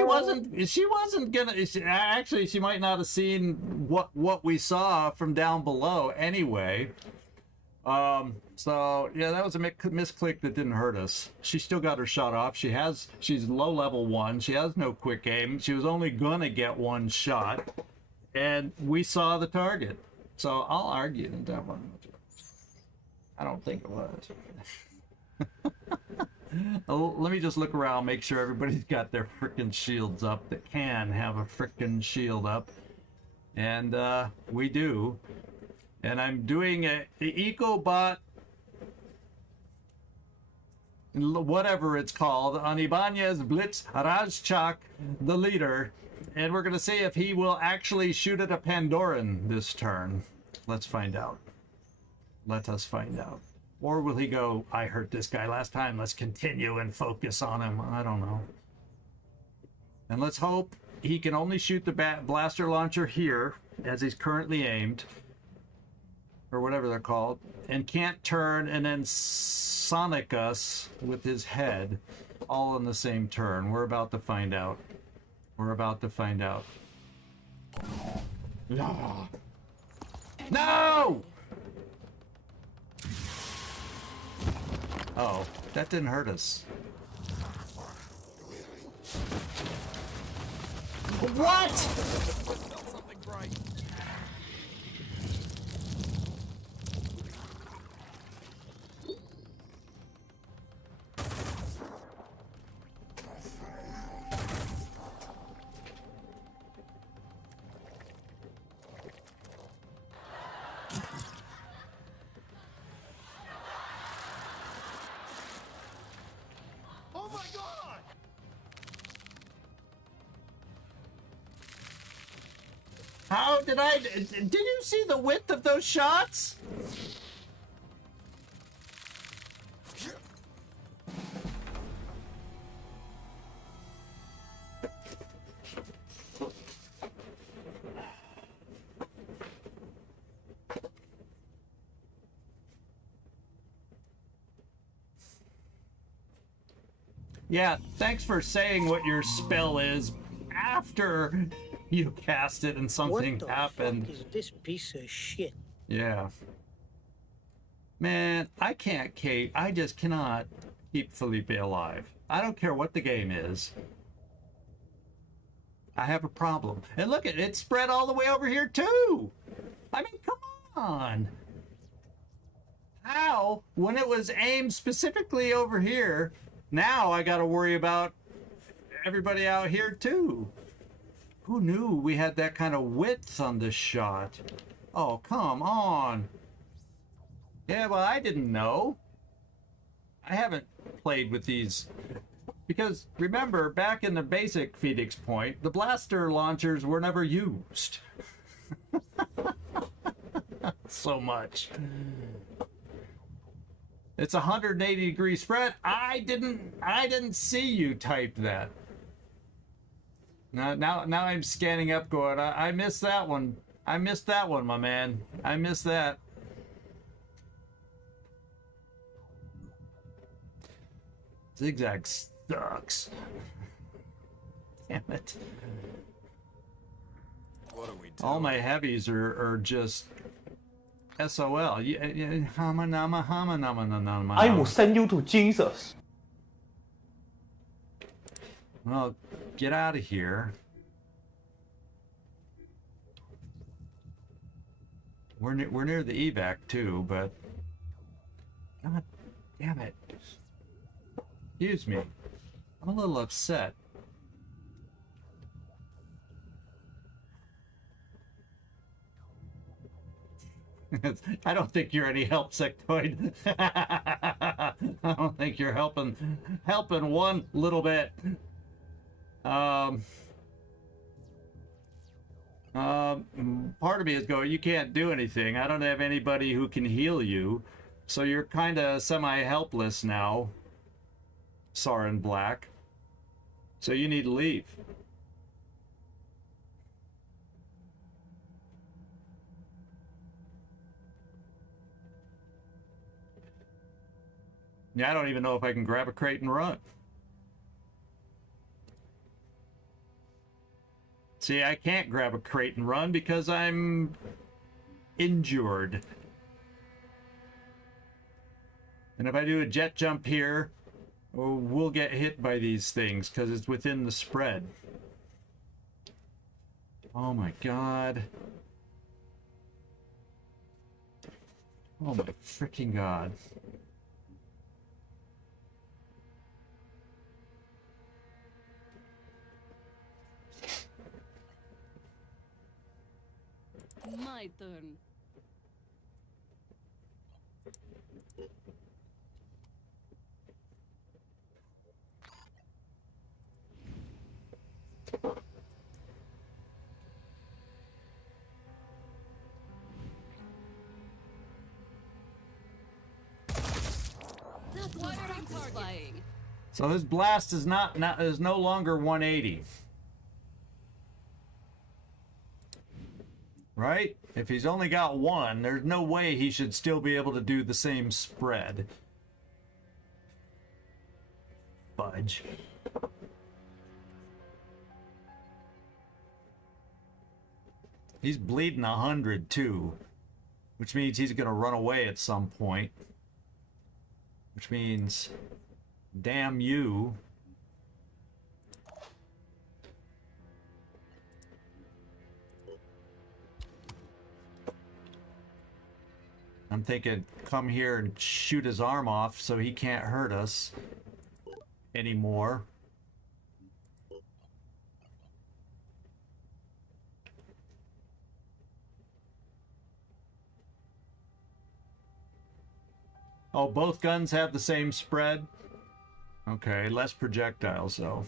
wasn't gonna actually she might not have seen what we saw from down below anyway. So yeah, that was a misclick that didn't hurt us. She still got her shot off. She's low level 1. She has no quick aim. She was only gonna get 1 shot, and we saw the target. So I'll argue that that one. I don't think it was. Let me just look around, make sure everybody's got their frickin' shields up that can have a frickin' shield up, and we do. And I'm doing a EcoBot, whatever it's called, on Ibanez Blitz Rajchak, the leader. And we're going to see if he will actually shoot at a Pandoran this turn. Let's find out. Let us find out. Or will he go, I hurt this guy last time, let's continue and focus on him. I don't know. And let's hope he can only shoot the blaster launcher here, as he's currently aimed. Or whatever they're called, and can't turn and then sonic us with his head all in the same turn. We're about to find out. We're about to find out. No! Oh, that didn't hurt us. What? Something bright. Oh my god! How did did you see the width of those shots? Yeah, thanks for saying what your spell is after you cast it and something What the happened. fuck is this piece of shit? Yeah. Man, I can't, Kate. I just cannot keep Felipe alive. I don't care what the game is. I have a problem. And look, it spread all the way over here too. I mean, come on. How, when it was aimed specifically over here, now I got to worry about everybody out here too. Who knew we had that kind of width on this shot? Oh, come on. Yeah, well, I didn't know. I haven't played with these. Because remember, back in the basic Phoenix Point, the blaster launchers were never used. So much. It's a 180-degree spread. I didn't see you type that. Now I'm scanning up going, I missed that one. I missed that one, my man. I missed that. ZigZag sucks. Damn it. What are we doing? All my heavies are just SOL. Hama nama hama nama nama. I will send you to Jesus. Well, get out of here. We're near the evac too, but God damn it. Excuse me. I'm a little upset. I don't think you're any help, Sectoid. I don't think you're helping one little bit. Part of me is going, you can't do anything. I don't have anybody who can heal you. So you're kind of semi-helpless now, Sarin Black. So you need to leave. Yeah, I don't even know if I can grab a crate and run. See, I can't grab a crate and run because I'm injured. And if I do a jet jump here, we'll get hit by these things because it's within the spread. Oh my God. Oh my freaking God. My turn. That was satisfying. So his blast is is no longer 180. Right? If he's only got one, there's no way he should still be able to do the same spread. Fudge. He's bleeding 100 too, which means he's gonna run away at some point. Which means, damn you. I'm thinking, come here and shoot his arm off so he can't hurt us anymore. Oh, both guns have the same spread? Okay, less projectiles though.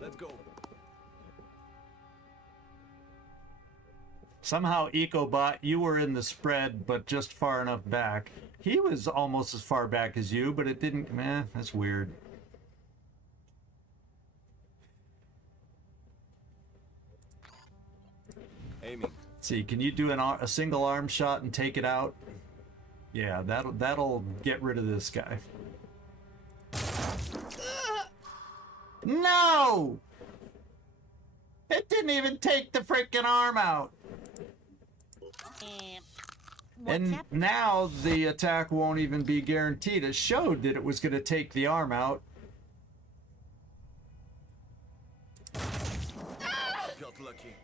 Let's go. Somehow, EcoBot, you were in the spread, but just far enough back. He was almost as far back as you, but it didn't... that's weird. Aiming. See, can you do a single arm shot and take it out? Yeah, that'll get rid of this guy. No! It didn't even take the freaking arm out. And now the attack won't even be guaranteed. It showed that it was going to take the arm out. Got lucky.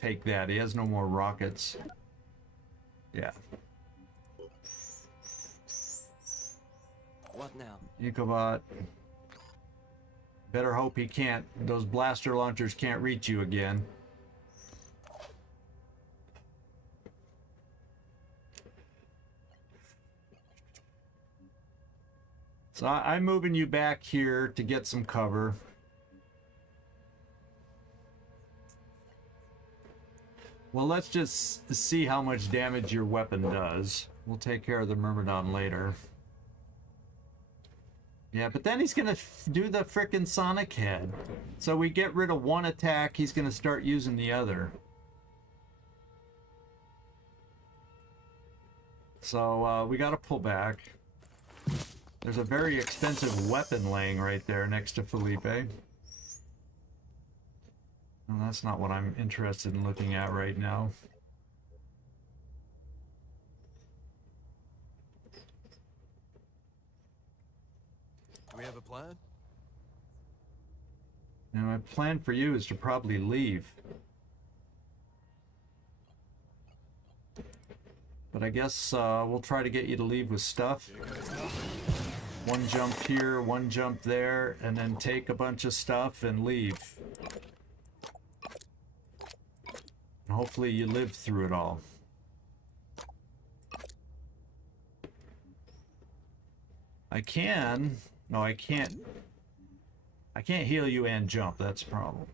Take that. He has no more rockets. Yeah. What now? Ichabod. Better hope he can't. Those blaster launchers can't reach you again. So I'm moving you back here to get some cover. Well, let's just see how much damage your weapon does. We'll take care of the Myrmidon later. Yeah, but then he's gonna do the frickin' Sonic Head. So we get rid of one attack, he's gonna start using the other. So we gotta pull back. There's a very expensive weapon laying right there next to Felipe. No, that's not what I'm interested in looking at right now. Do we have a plan? Now, my plan for you is to probably leave. But I guess we'll try to get you to leave with stuff. One jump here, one jump there, and then take a bunch of stuff and leave. And hopefully you live through it all. I can... No, I can't. I can't heal you and jump. That's a problem.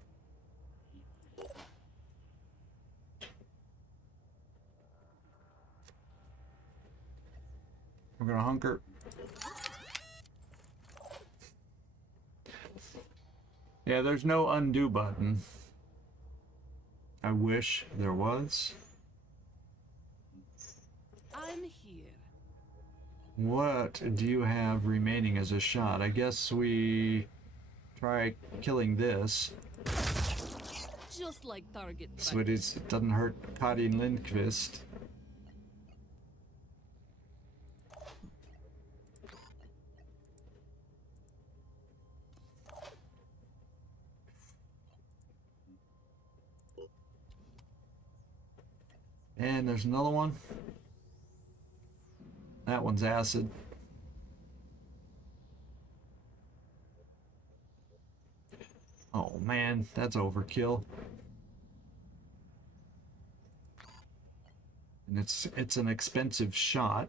We're gonna hunker. Yeah, there's no undo button. I wish there was. I'm here. What do you have remaining as a shot? I guess we try killing this. Just like target So it doesn't hurt Karin Lindqvist. And there's another one. That one's acid. Oh man, that's overkill. And it's an expensive shot.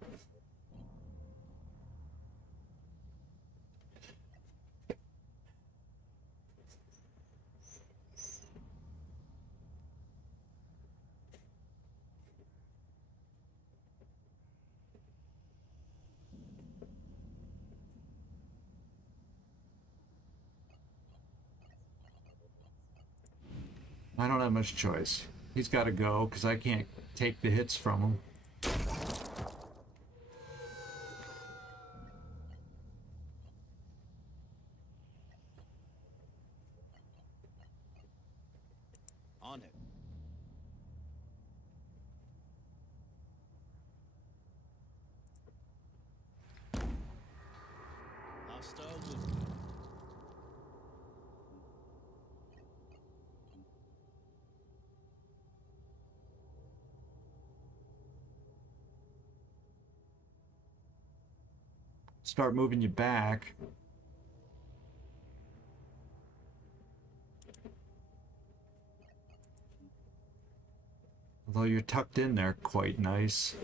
I don't have much choice. He's got to go because I can't take the hits from him. On it. Hostile movement. Start moving you back. Although you're tucked in there quite nice.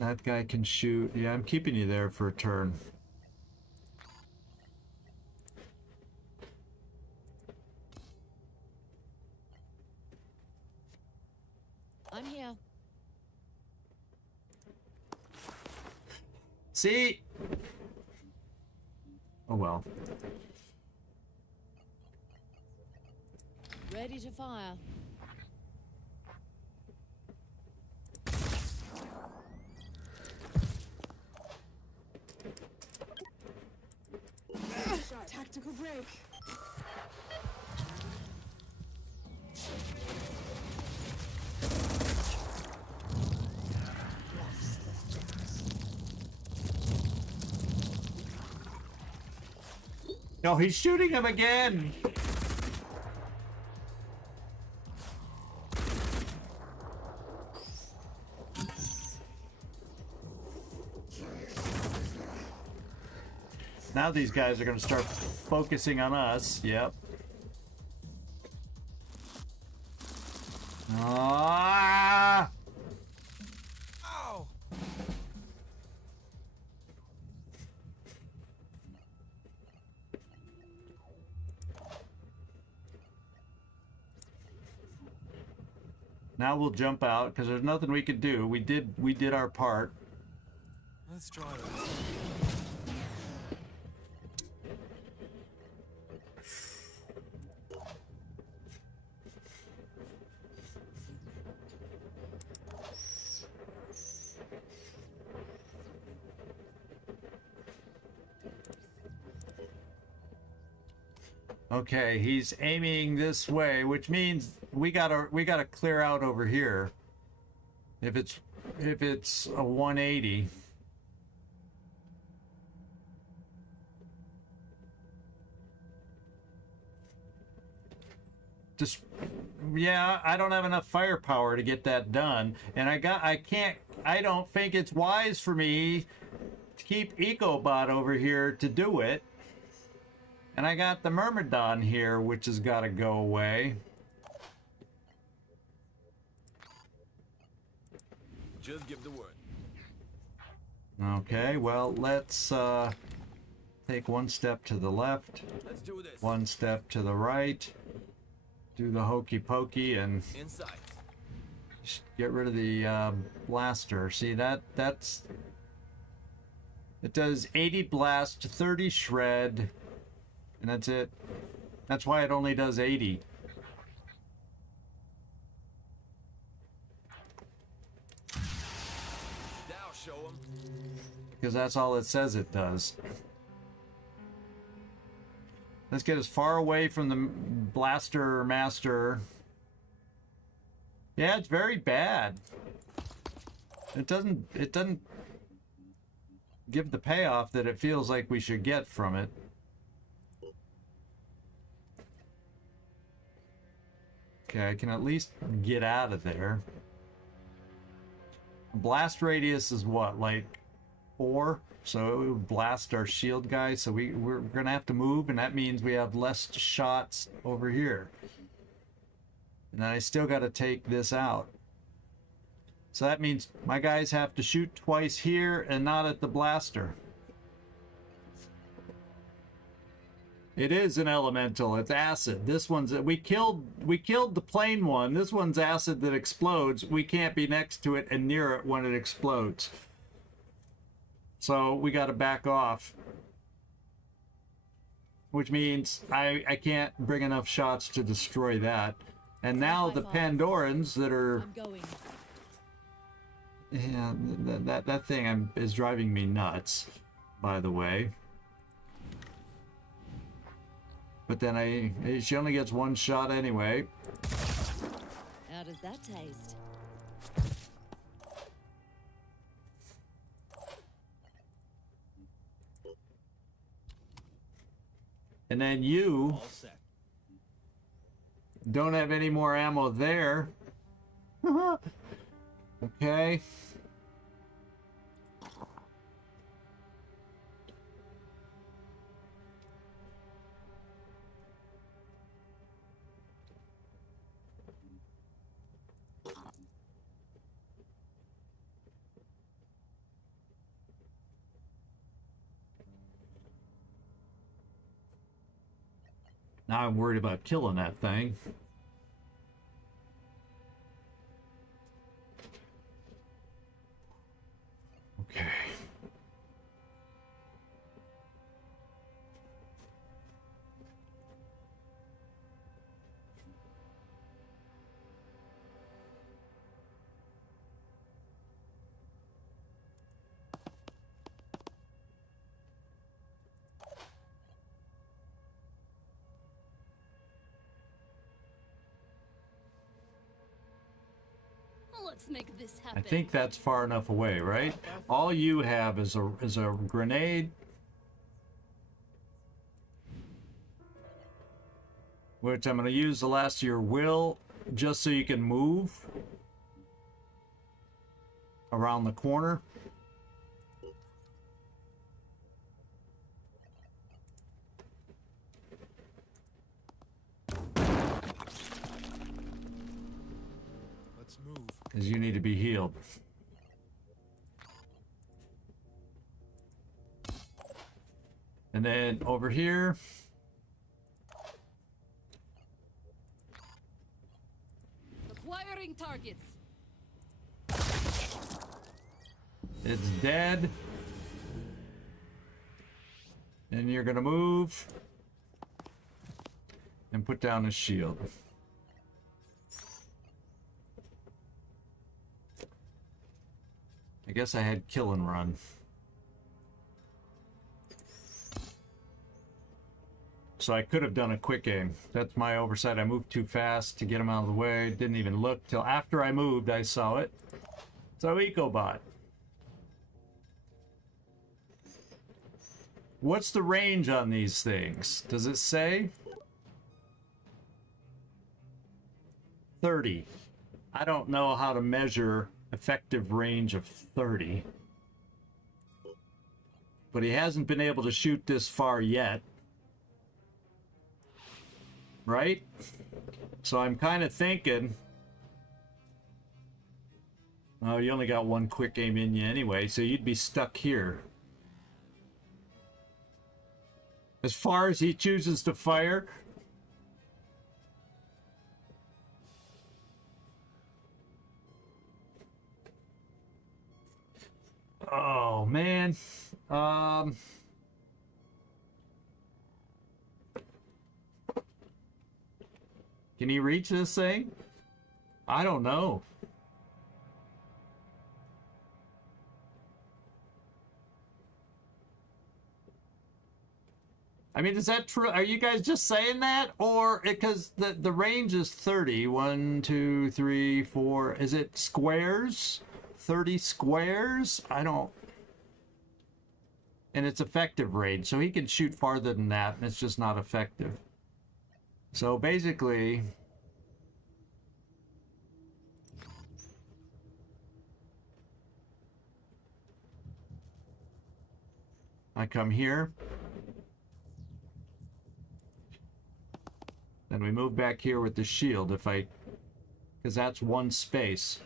That guy can shoot. Yeah, I'm keeping you there for a turn. I'm here. See? Oh well. Ready to fire. Tactical break. No, he's shooting him again. Now these guys are going to start focusing on us. Yep. Ah! Ow! Now we'll jump out because there's nothing we could do. We did our part. Let's try this. Okay, he's aiming this way, which means we gotta clear out over here. If it's a 180. Just, yeah, I don't have enough firepower to get that done, and I don't think it's wise for me to keep EcoBot over here to do it. And I got the Myrmidon here, which has got to go away. Just give the word. Okay, well, let's take one step to the left, Let's do this. one step to the right, do the hokey pokey, and Inside. get rid of the blaster. See, that's... It does 80 blast, 30 shred, and that's it. That's why it only does 80. Now show 'em. Because that's all it says it does. Let's get as far away from the blaster master. Yeah, it's very bad. It doesn't give the payoff that it feels like we should get from it. Okay, I can at least get out of there. Blast radius is what, like 4? So it would blast our shield guy, so we're gonna have to move, and that means we have less shots over here. And then I still gotta take this out. So that means my guys have to shoot twice here and not at the blaster. It is an elemental. It's acid. This one's we killed the plain one. This one's acid that explodes. We can't be next to it and near it when it explodes. So we got to back off. Which means I can't bring enough shots to destroy that. And now the Pandorans that are I'm going. yeah, that thing is driving me nuts, by the way. But then she only gets one shot anyway. How does that taste? And then you All set. don't have any more ammo there. Okay. Now I'm worried about killing that thing. Okay. Let's make this I happen. think that's far enough away, right? All you have is a grenade, which I'm going to use the last of your will just so you can move around the corner. Let's move. Because you need to be healed. And then over here, Acquiring targets. it's dead. And you're gonna move and put down a shield. I guess I had kill and run. So I could have done a quick aim. That's my oversight. I moved too fast to get him out of the way. Didn't even look till after I moved I saw it. So EcoBot. What's the range on these things? Does it say? 30. I don't know how to measure effective range of 30. But he hasn't been able to shoot this far yet. Right? So I'm kind of thinking... Oh, you only got one quick aim in you anyway, so you'd be stuck here. As far as he chooses to fire... Oh, man. Can he reach this thing? I don't know. I mean, is that true? Are you guys just saying that? Or, because the range is 30. 1, 2, 3, 4. Is it squares? 30 squares? I don't... And it's effective range, so he can shoot farther than that, and it's just not effective. So basically... I come here. Then we move back here with the shield if I... Because that's one space.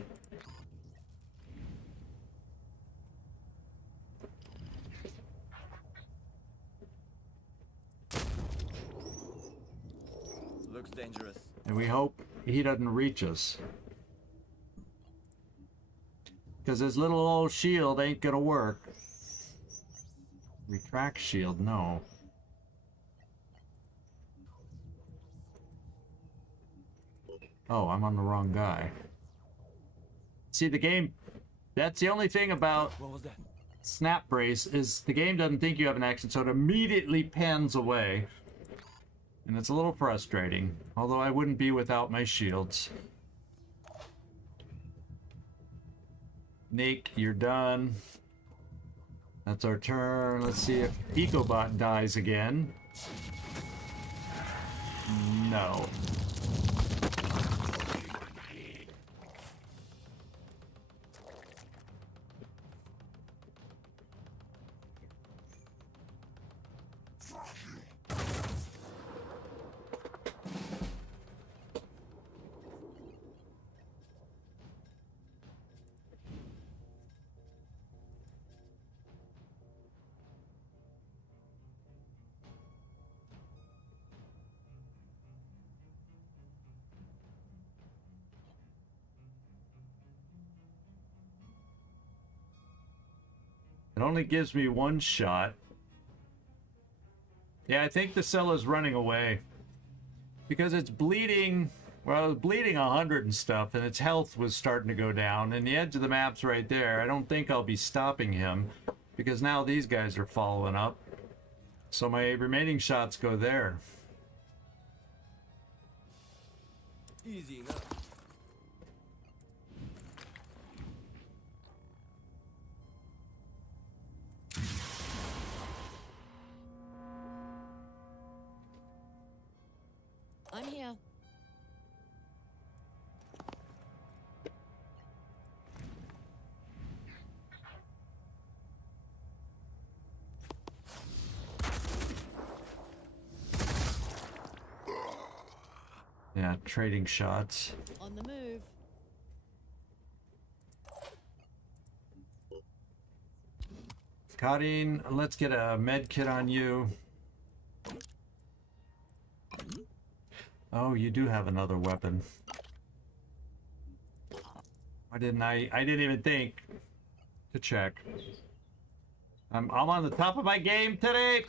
Looks dangerous. And we hope he doesn't reach us. Because his little old shield ain't gonna work. Retract shield, no. Oh, I'm on the wrong guy. See, the game... That's the only thing about What was that? Snap Brace is the game doesn't think you have an action, so it immediately pans away. And it's a little frustrating. Although I wouldn't be without my shields. Nick, you're done. That's our turn. Let's see if EcoBot dies again. No. It only gives me one shot. Yeah, I think the Scylla's running away. Because it's bleeding... Well, it was bleeding 100 and stuff, and its health was starting to go down. And the edge of the map's right there. I don't think I'll be stopping him. Because now these guys are following up. So my remaining shots go there. Easy enough. I'm here. Yeah, trading shots. On the move. Kadeen, let's get a med kit on you. Oh, you do have another weapon. Why didn't I didn't even think to check. I'm on the top of my game today.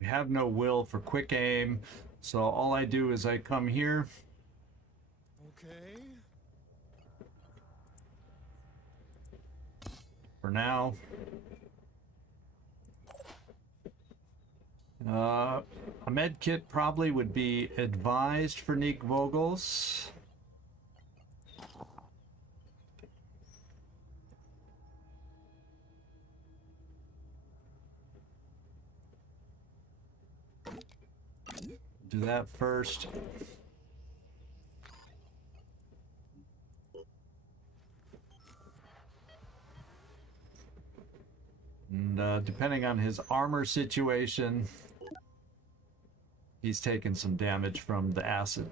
We have no will for quick aim, so all I do is I come here. Okay. For now. A med kit probably would be advised for Neek Vogels. Do that first. And depending on his armor situation, he's taken some damage from the acid.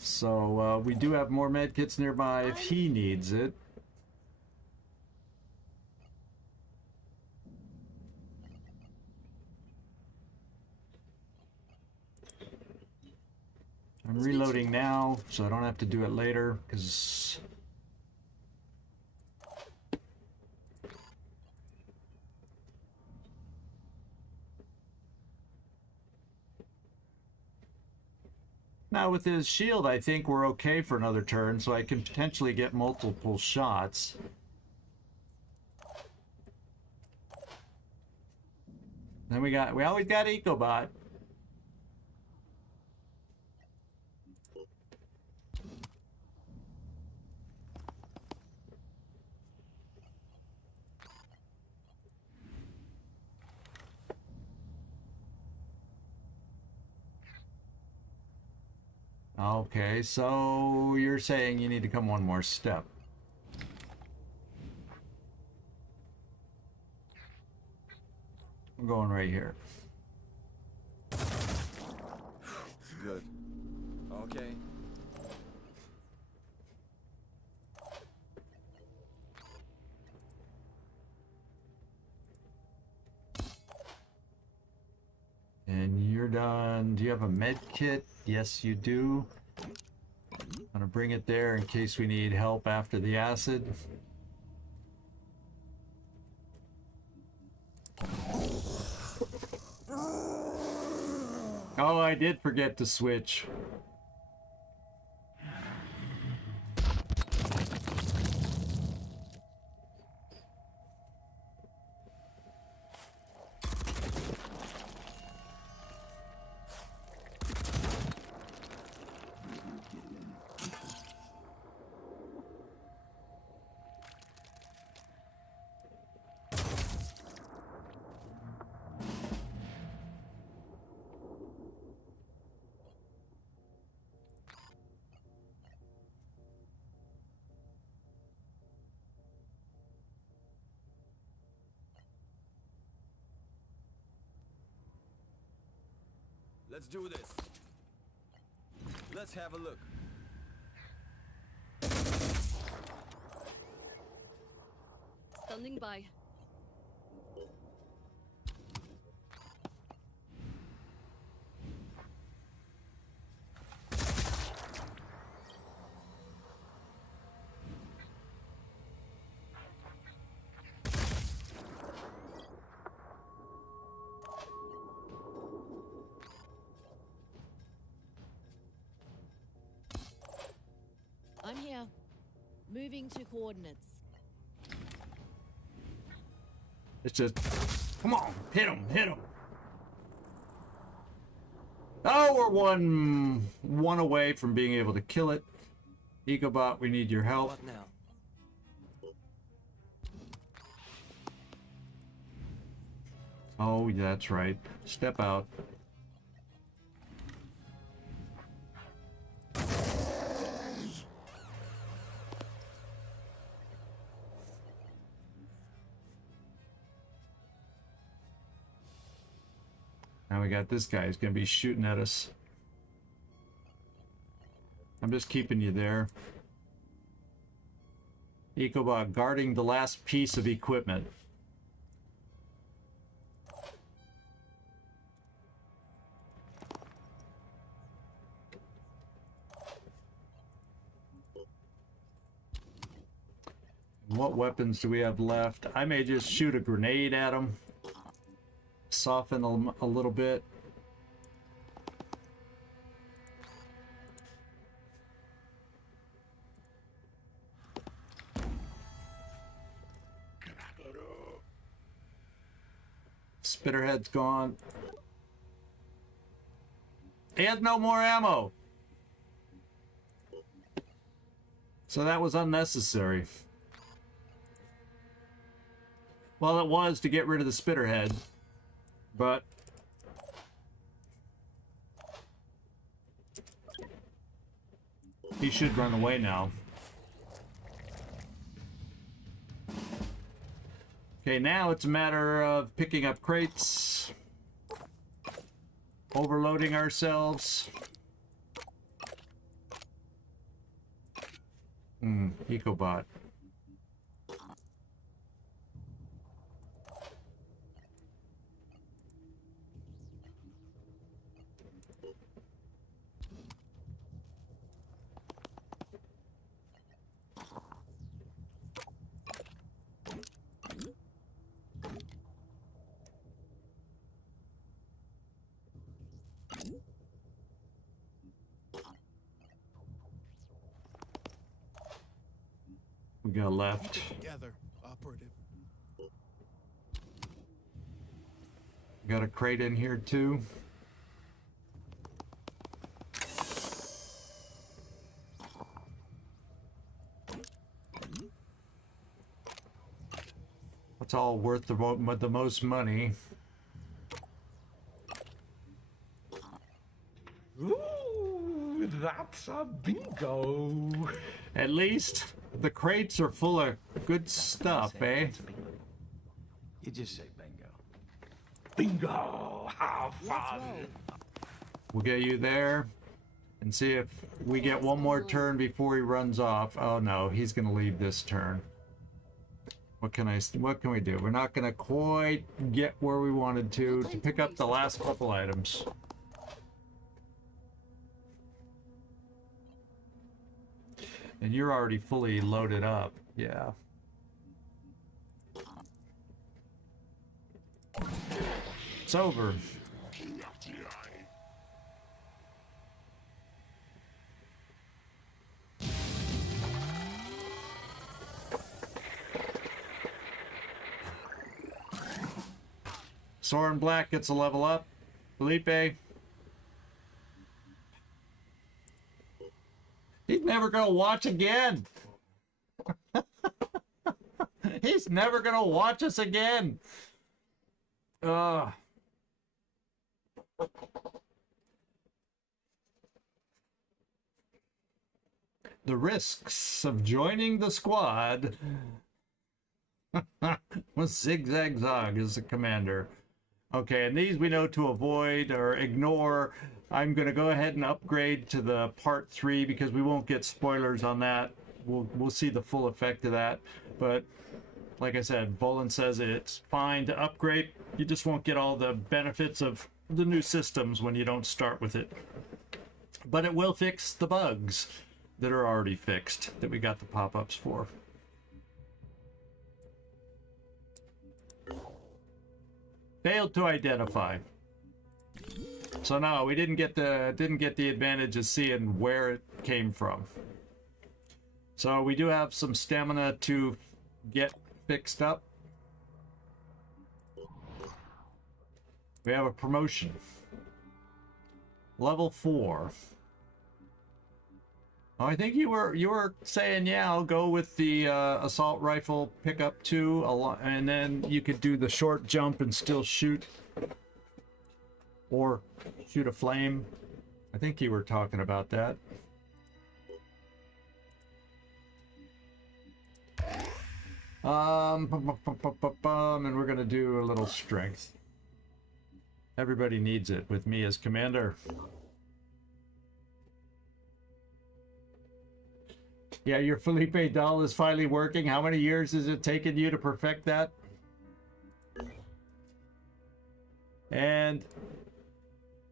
So we do have more med kits nearby if he needs it. I'm reloading now, so I don't have to do it later, because now with his shield, I think we're okay for another turn, so I can potentially get multiple shots. Then we always got EcoBot. Okay, so you're saying you need to come one more step. I'm going right here. Good. Okay. And you're done. Do you have a med kit? Yes, you do. I'm gonna bring it there in case we need help after the acid. Oh, I did forget to switch. Let's do this. Let's have a look. Standing by. I'm here. Moving to coordinates. It's just, come on, hit him, hit him. we're one away from being able to kill it. Ecobot, we need your help. What now? Oh, that's right. Step out. Now we got this guy. He's going to be shooting at us. I'm just keeping you there. Ecobot guarding the last piece of equipment. What weapons do we have left? I may just shoot a grenade at him. Soften them a little bit. Spitterhead's gone. He has no more ammo. So that was unnecessary. Well, it was to get rid of the Spitterhead, but he should run away now. Okay, now it's a matter of picking up crates, overloading ourselves. Ecobot. We got left. Together, operative. Got a crate in here too. What's all worth the most money? Ooh, that's a bingo. At least the crates are full of good stuff, eh? You just say bingo. Bingo! How fun! We'll get you there and see if we get one more turn before he runs off. Oh no, he's gonna leave this turn. What can we do? We're not gonna quite get where we wanted to pick up the last couple items. And you're already fully loaded up. Yeah. It's over. Soren Black gets a level up. Felipe. He's never gonna watch again. He's never gonna watch us again. Ugh. The risks of joining the squad with ZigZagZog as the commander. Okay, and these we know to avoid or ignore. I'm going to go ahead and upgrade to the part 3 because we won't get spoilers on that. We'll see the full effect of that. But like I said, Volan says it's fine to upgrade. You just won't get all the benefits of the new systems when you don't start with it. But it will fix the bugs that are already fixed that we got the pop-ups for. Failed to identify. So no, we didn't get the advantage of seeing where it came from. So we do have some stamina to get fixed up. We have a promotion. Level 4. Oh, I think you were saying, yeah, I'll go with the assault rifle pickup 2, and then you could do the short jump and still shoot, or shoot a flame. I think you were talking about that. And we're gonna do a little strength. Everybody needs it with me as commander. Yeah, your Felipe doll is finally working. How many years has it taken you to perfect that? And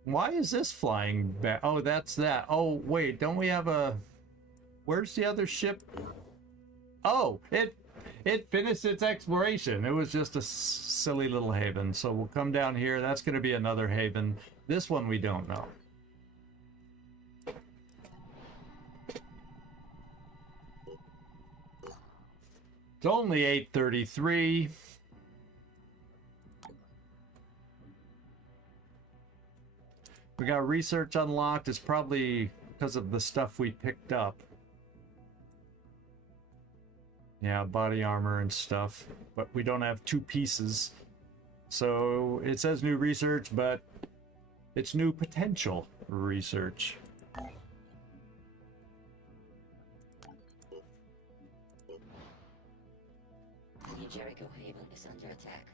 why is this flying back? Oh, that's that. Oh, wait, don't we have a... Where's the other ship? Oh, it finished its exploration. It was just a silly little haven. So we'll come down here. That's going to be another haven. This one we don't know. It's only 8:33. We got research unlocked. It's probably because of the stuff we picked up. Yeah, body armor and stuff. But we don't have 2 pieces. So it says new research, but it's new potential research. Jericho Haven is under attack.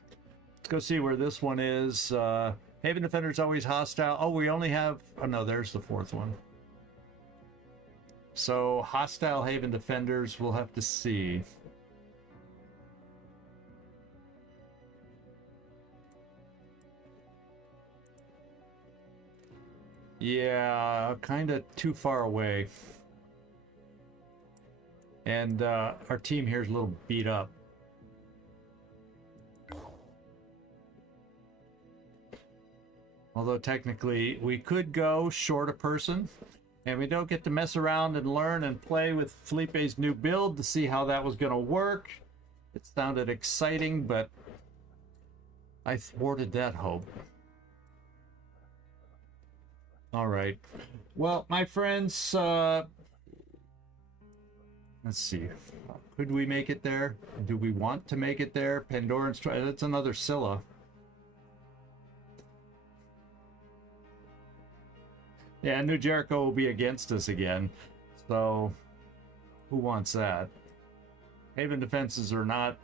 Let's go see where this one is. Haven Defender's always hostile. Oh, we only have... Oh, no, there's the 4th one. So, hostile Haven Defenders, we'll have to see. Yeah, kind of too far away. And our team here is a little beat up. Although technically we could go short a person, and we don't get to mess around and learn and play with Felipe's new build to see how that was going to work. It sounded exciting, but I thwarted that hope. All right. Well, my friends, let's see. Could we make it there? Do we want to make it there? Pandoran's try. That's another Scylla. Yeah, New Jericho will be against us again. So, who wants that? Haven defenses are not...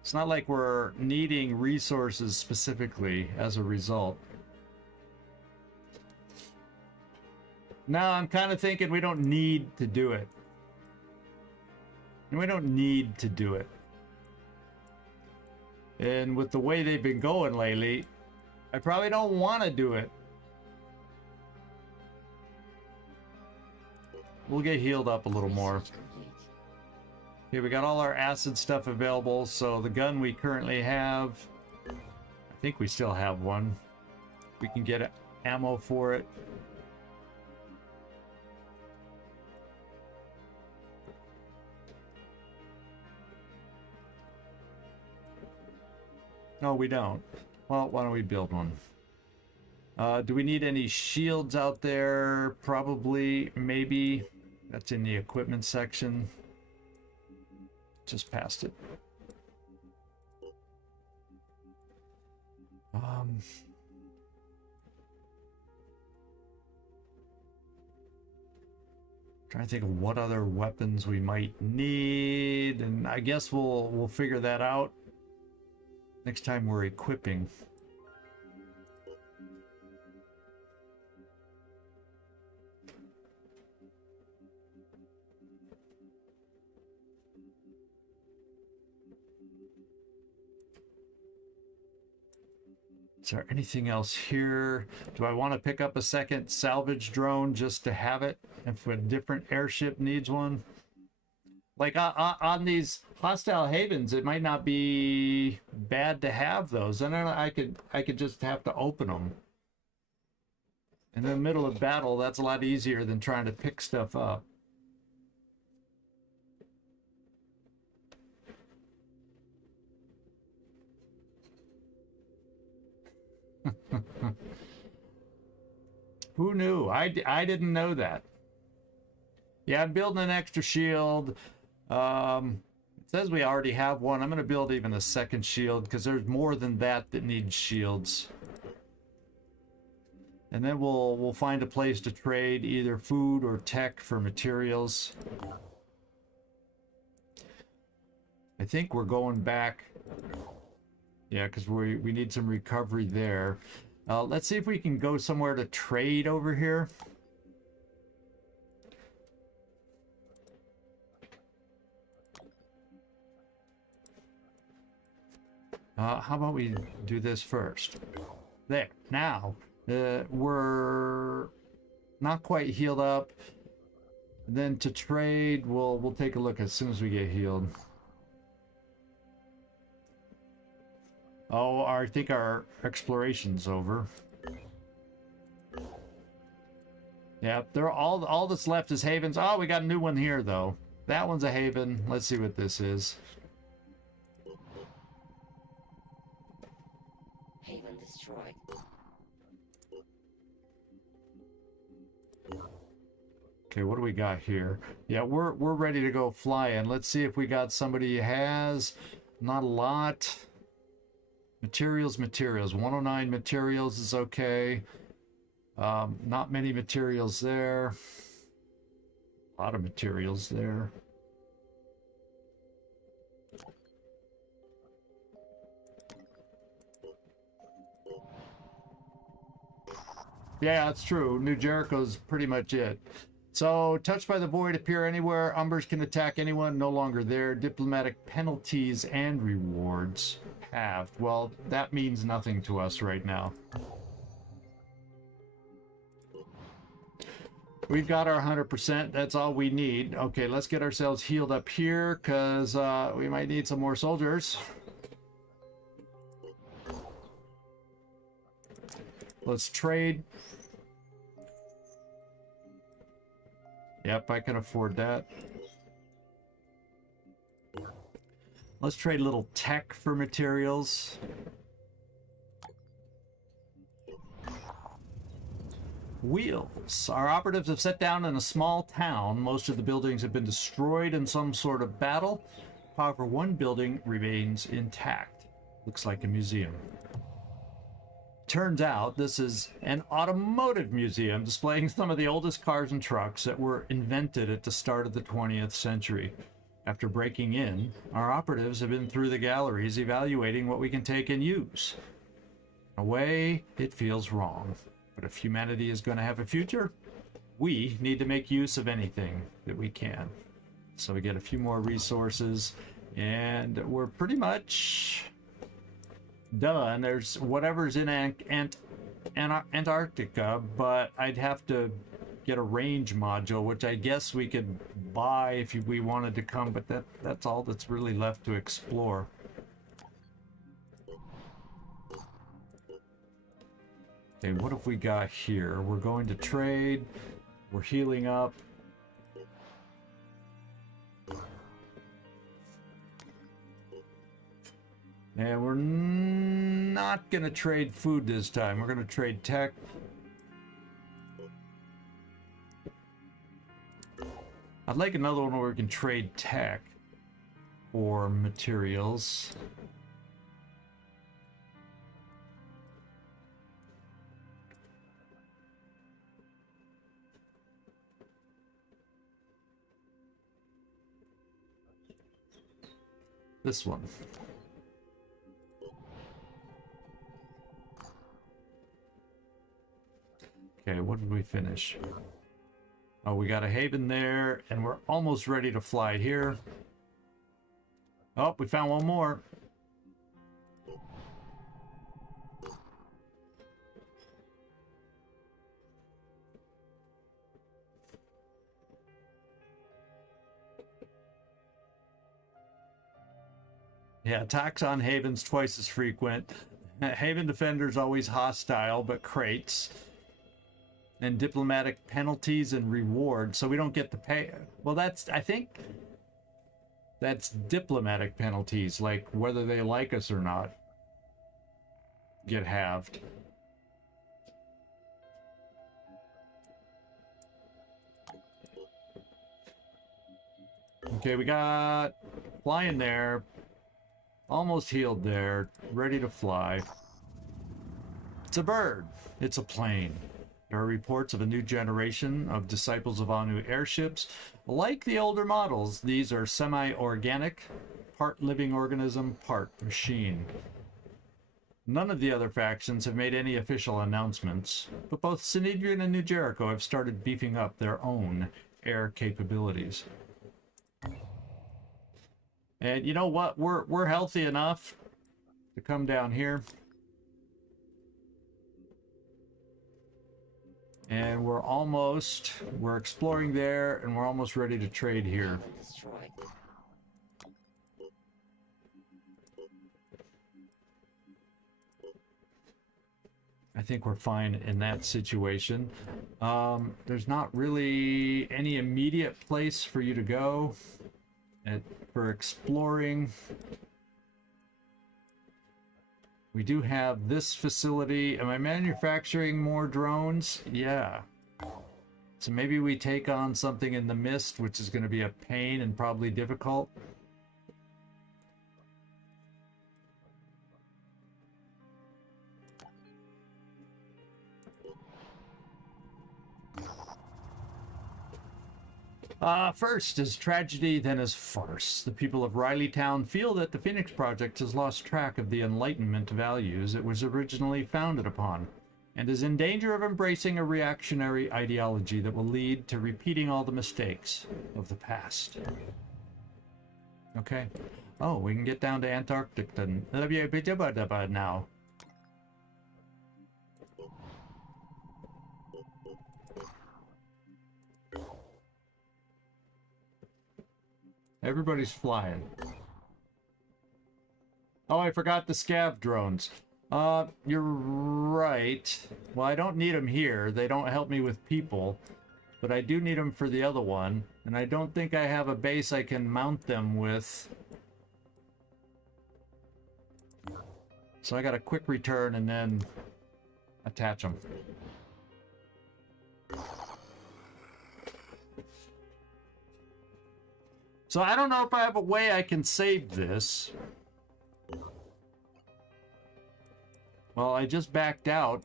It's not like we're needing resources specifically as a result. Now, I'm kind of thinking we don't need to do it. We don't need to do it. And with the way they've been going lately, I probably don't want to do it. We'll get healed up a little more. Okay, we got all our acid stuff available, so the gun we currently have, I think we still have one. We can get ammo for it. No, we don't. Well, why don't we build one? Do we need any shields out there? Probably, maybe. That's in the equipment section. Just past it. Trying to think of what other weapons we might need, and I guess we'll figure that out next time we're equipping. Is there anything else here? Do I want to pick up a second salvage drone just to have it if a different airship needs one? Like on these hostile havens, it might not be bad to have those. And then I could just have to open them. In the middle of battle, that's a lot easier than trying to pick stuff up. Who knew? I didn't know that. Yeah, I'm building an extra shield. It says we already have one. I'm going to build even a second shield because there's more than that needs shields. And then we'll find a place to trade either food or tech for materials. I think we're going back. Yeah, because we need some recovery there. Let's see if we can go somewhere to trade over here. How about we do this first? There. Now, we're not quite healed up. Then to trade, we'll take a look as soon as we get healed. Oh, I think our exploration's over. Yeah, all that's left is havens. Oh, we got a new one here though. That one's a haven. Let's see what this is. Haven destroyed. Okay, what do we got here? Yeah, we're ready to go flying. Let's see if we got somebody who has not a lot. Materials. 109 materials is okay. Not many materials there. A lot of materials there. Yeah, that's true. New Jericho's pretty much it. So, touched by the void, appear anywhere. Umbers can attack anyone no longer there. Diplomatic penalties and rewards halved. Well, that means nothing to us right now. We've got our 100%. That's all we need. Okay, let's get ourselves healed up here, because we might need some more soldiers. Let's trade. Yep, I can afford that. Let's trade a little tech for materials. Wheels. Our operatives have set down in a small town. Most of the buildings have been destroyed in some sort of battle. However, one building remains intact. Looks like a museum. Turns out this is an automotive museum displaying some of the oldest cars and trucks that were invented at the start of the 20th century. After breaking in, our operatives have been through the galleries evaluating what we can take and use. In a way, it feels wrong. But if humanity is going to have a future, we need to make use of anything that we can. So we get a few more resources, and we're pretty much done. There's whatever's in Antarctica, but I'd have to get a range module, which I guess we could buy if we wanted to come, but that's all that's really left to explore. Okay, what have we got here? We're going to trade. We're healing up. And we're not going to trade food this time. We're going to trade tech. I'd like another one where we can trade tech or materials. This one. Okay, what did we finish? Oh, we got a haven there, and we're almost ready to fly here. Oh, we found one more. Yeah, attacks on havens twice as frequent. Haven defenders always hostile, but crates. And diplomatic penalties and rewards, so we don't get to pay. Well, I think that's diplomatic penalties, like whether they like us or not, get halved. Okay, we got flying there. Almost healed there. Ready to fly. It's a bird. It's a plane. There are reports of a new generation of Disciples of Anu airships. Like the older models, these are semi-organic, part living organism, part machine. None of the other factions have made any official announcements, but both Synedrian and New Jericho have started beefing up their own air capabilities. And you know what? We're healthy enough to come down here. And we're exploring there, and we're almost ready to trade here. Destroyed. I think we're fine in that situation. There's not really any immediate place for you to go for exploring. We do have this facility. Am I manufacturing more drones? Yeah. So maybe we take on something in the mist, which is going to be a pain and probably difficult. First is tragedy, then is farce. The people of Rileytown feel that the Phoenix Project has lost track of the Enlightenment values it was originally founded upon, and is in danger of embracing a reactionary ideology that will lead to repeating all the mistakes of the past. Okay. Oh, we can get down to Antarctic then. Now. Everybody's flying. Oh, I forgot the scav drones. You're right. Well, I don't need them here. They don't help me with people. But I do need them for the other one. And I don't think I have a base I can mount them with. So I got a quick return and then attach them. So I don't know if I have a way I can save this. Well, I just backed out.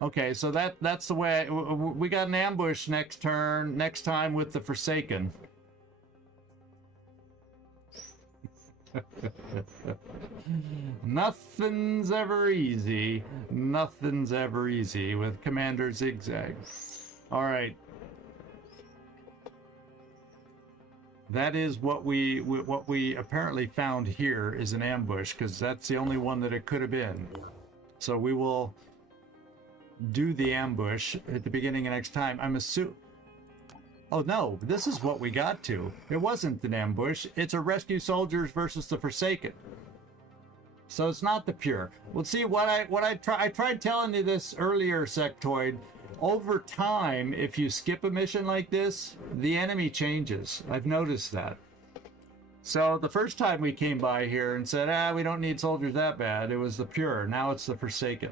Okay, so that's the way we got an ambush next time with the Forsaken. Nothing's ever easy. Nothing's ever easy with Commander ZigZag. All right. That is what we apparently found here is an ambush, because that's the only one that it could have been. So we will do the ambush at the beginning of next time. I'm assuming. Oh no, this is what we got to. It wasn't an ambush. It's a rescue soldiers versus the Forsaken. So it's not the pure. Well, see I tried telling you this earlier, Sectoid. Over time, if you skip a mission like this, the enemy changes. I've noticed that. So the first time we came by here and said, we don't need soldiers that bad, it was the pure. Now it's the Forsaken.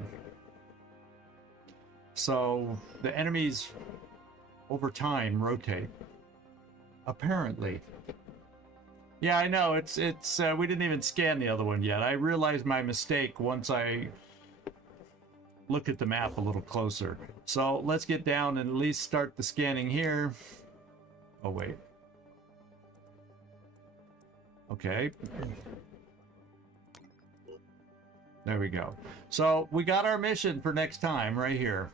So the enemies over time rotate. Apparently. Yeah, I know. It's we didn't even scan the other one yet. I realized my mistake once I look at the map a little closer. So let's get down and at least start the scanning here. Oh, wait. Okay. There we go. So we got our mission for next time right here.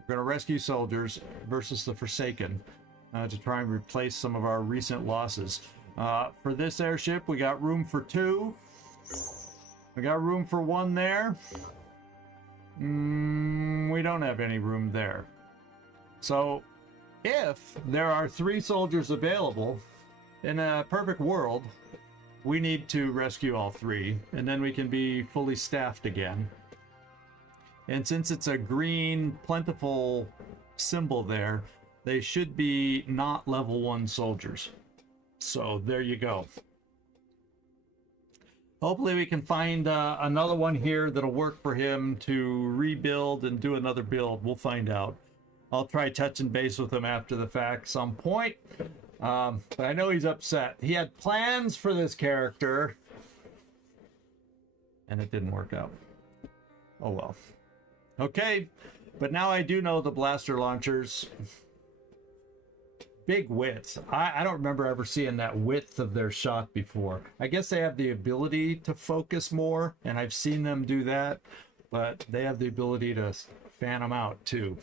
We're going to rescue soldiers versus the Forsaken to try and replace some of our recent losses. For this airship, we got room for 2. We got room for 1 there. We don't have any room there. So if there are 3 soldiers available in a perfect world, we need to rescue all 3, and then we can be fully staffed again. And since it's a green plentiful symbol there, they should be not level 1 soldiers. So there you go. Hopefully we can find another one here that'll work for him to rebuild and do another build. We'll find out. I'll try touching base with him after the fact some point. But I know he's upset. He had plans for this character, and it didn't work out. Oh well. Okay, but now I do know the blaster launchers. Big width. I don't remember ever seeing that width of their shot before. I guess they have the ability to focus more, and I've seen them do that, but they have the ability to fan them out too.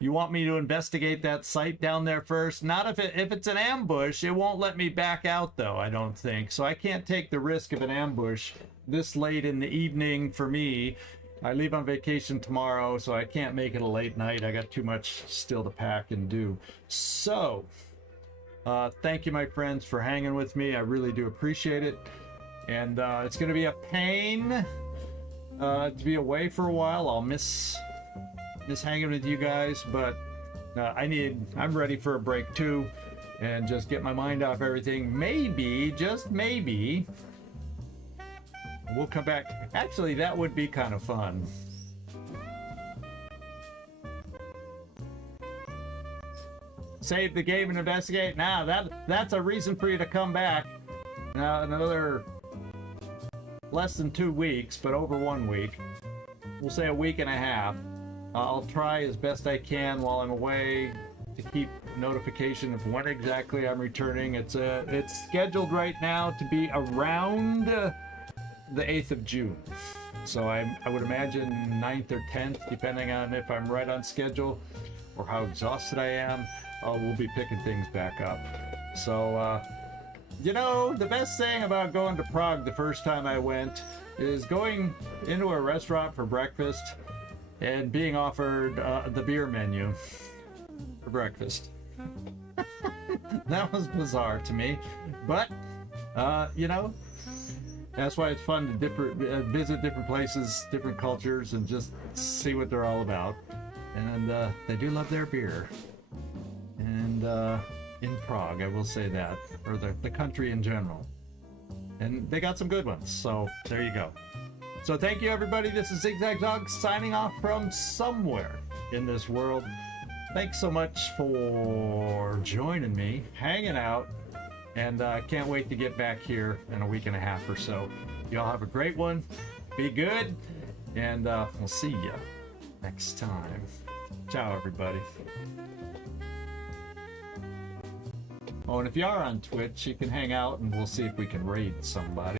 You want me to investigate that site down there first? Not if it's an ambush. It won't let me back out though, I don't think. So I can't take the risk of an ambush this late in the evening for me. I leave on vacation tomorrow, so I can't make it a late night. I got too much still to pack and do. So, thank you, my friends, for hanging with me. I really do appreciate it. And it's going to be a pain to be away for a while. I'll miss hanging with you guys, but I'm ready for a break too, and just get my mind off everything. Maybe, just maybe, we'll come back. Actually, that would be kind of fun. Save the game and investigate. Now that's a reason for you to come back. Now another less than 2 weeks, but over 1 week. We'll say a week and a half. I'll try as best I can while I'm away to keep notification of when exactly I'm returning. It's scheduled right now to be around the 8th of June. So I would imagine 9th or 10th, depending on if I'm right on schedule or how exhausted I am. We'll be picking things back up. So, you know, the best thing about going to Prague the first time I went is going into a restaurant for breakfast and being offered the beer menu for breakfast. That was bizarre to me, but you know, that's why it's fun to visit different places, different cultures, and just see what they're all about. And they do love their beer. And in Prague, I will say that, or the country in general. And they got some good ones, so there you go. So thank you, everybody. This is ZigZagZog signing off from somewhere in this world. Thanks so much for joining me, hanging out, and I can't wait to get back here in a week and a half or so. Y'all have a great one. Be good, and we'll see you next time. Ciao, everybody. Oh, and if you are on Twitch, you can hang out, and we'll see if we can raid somebody.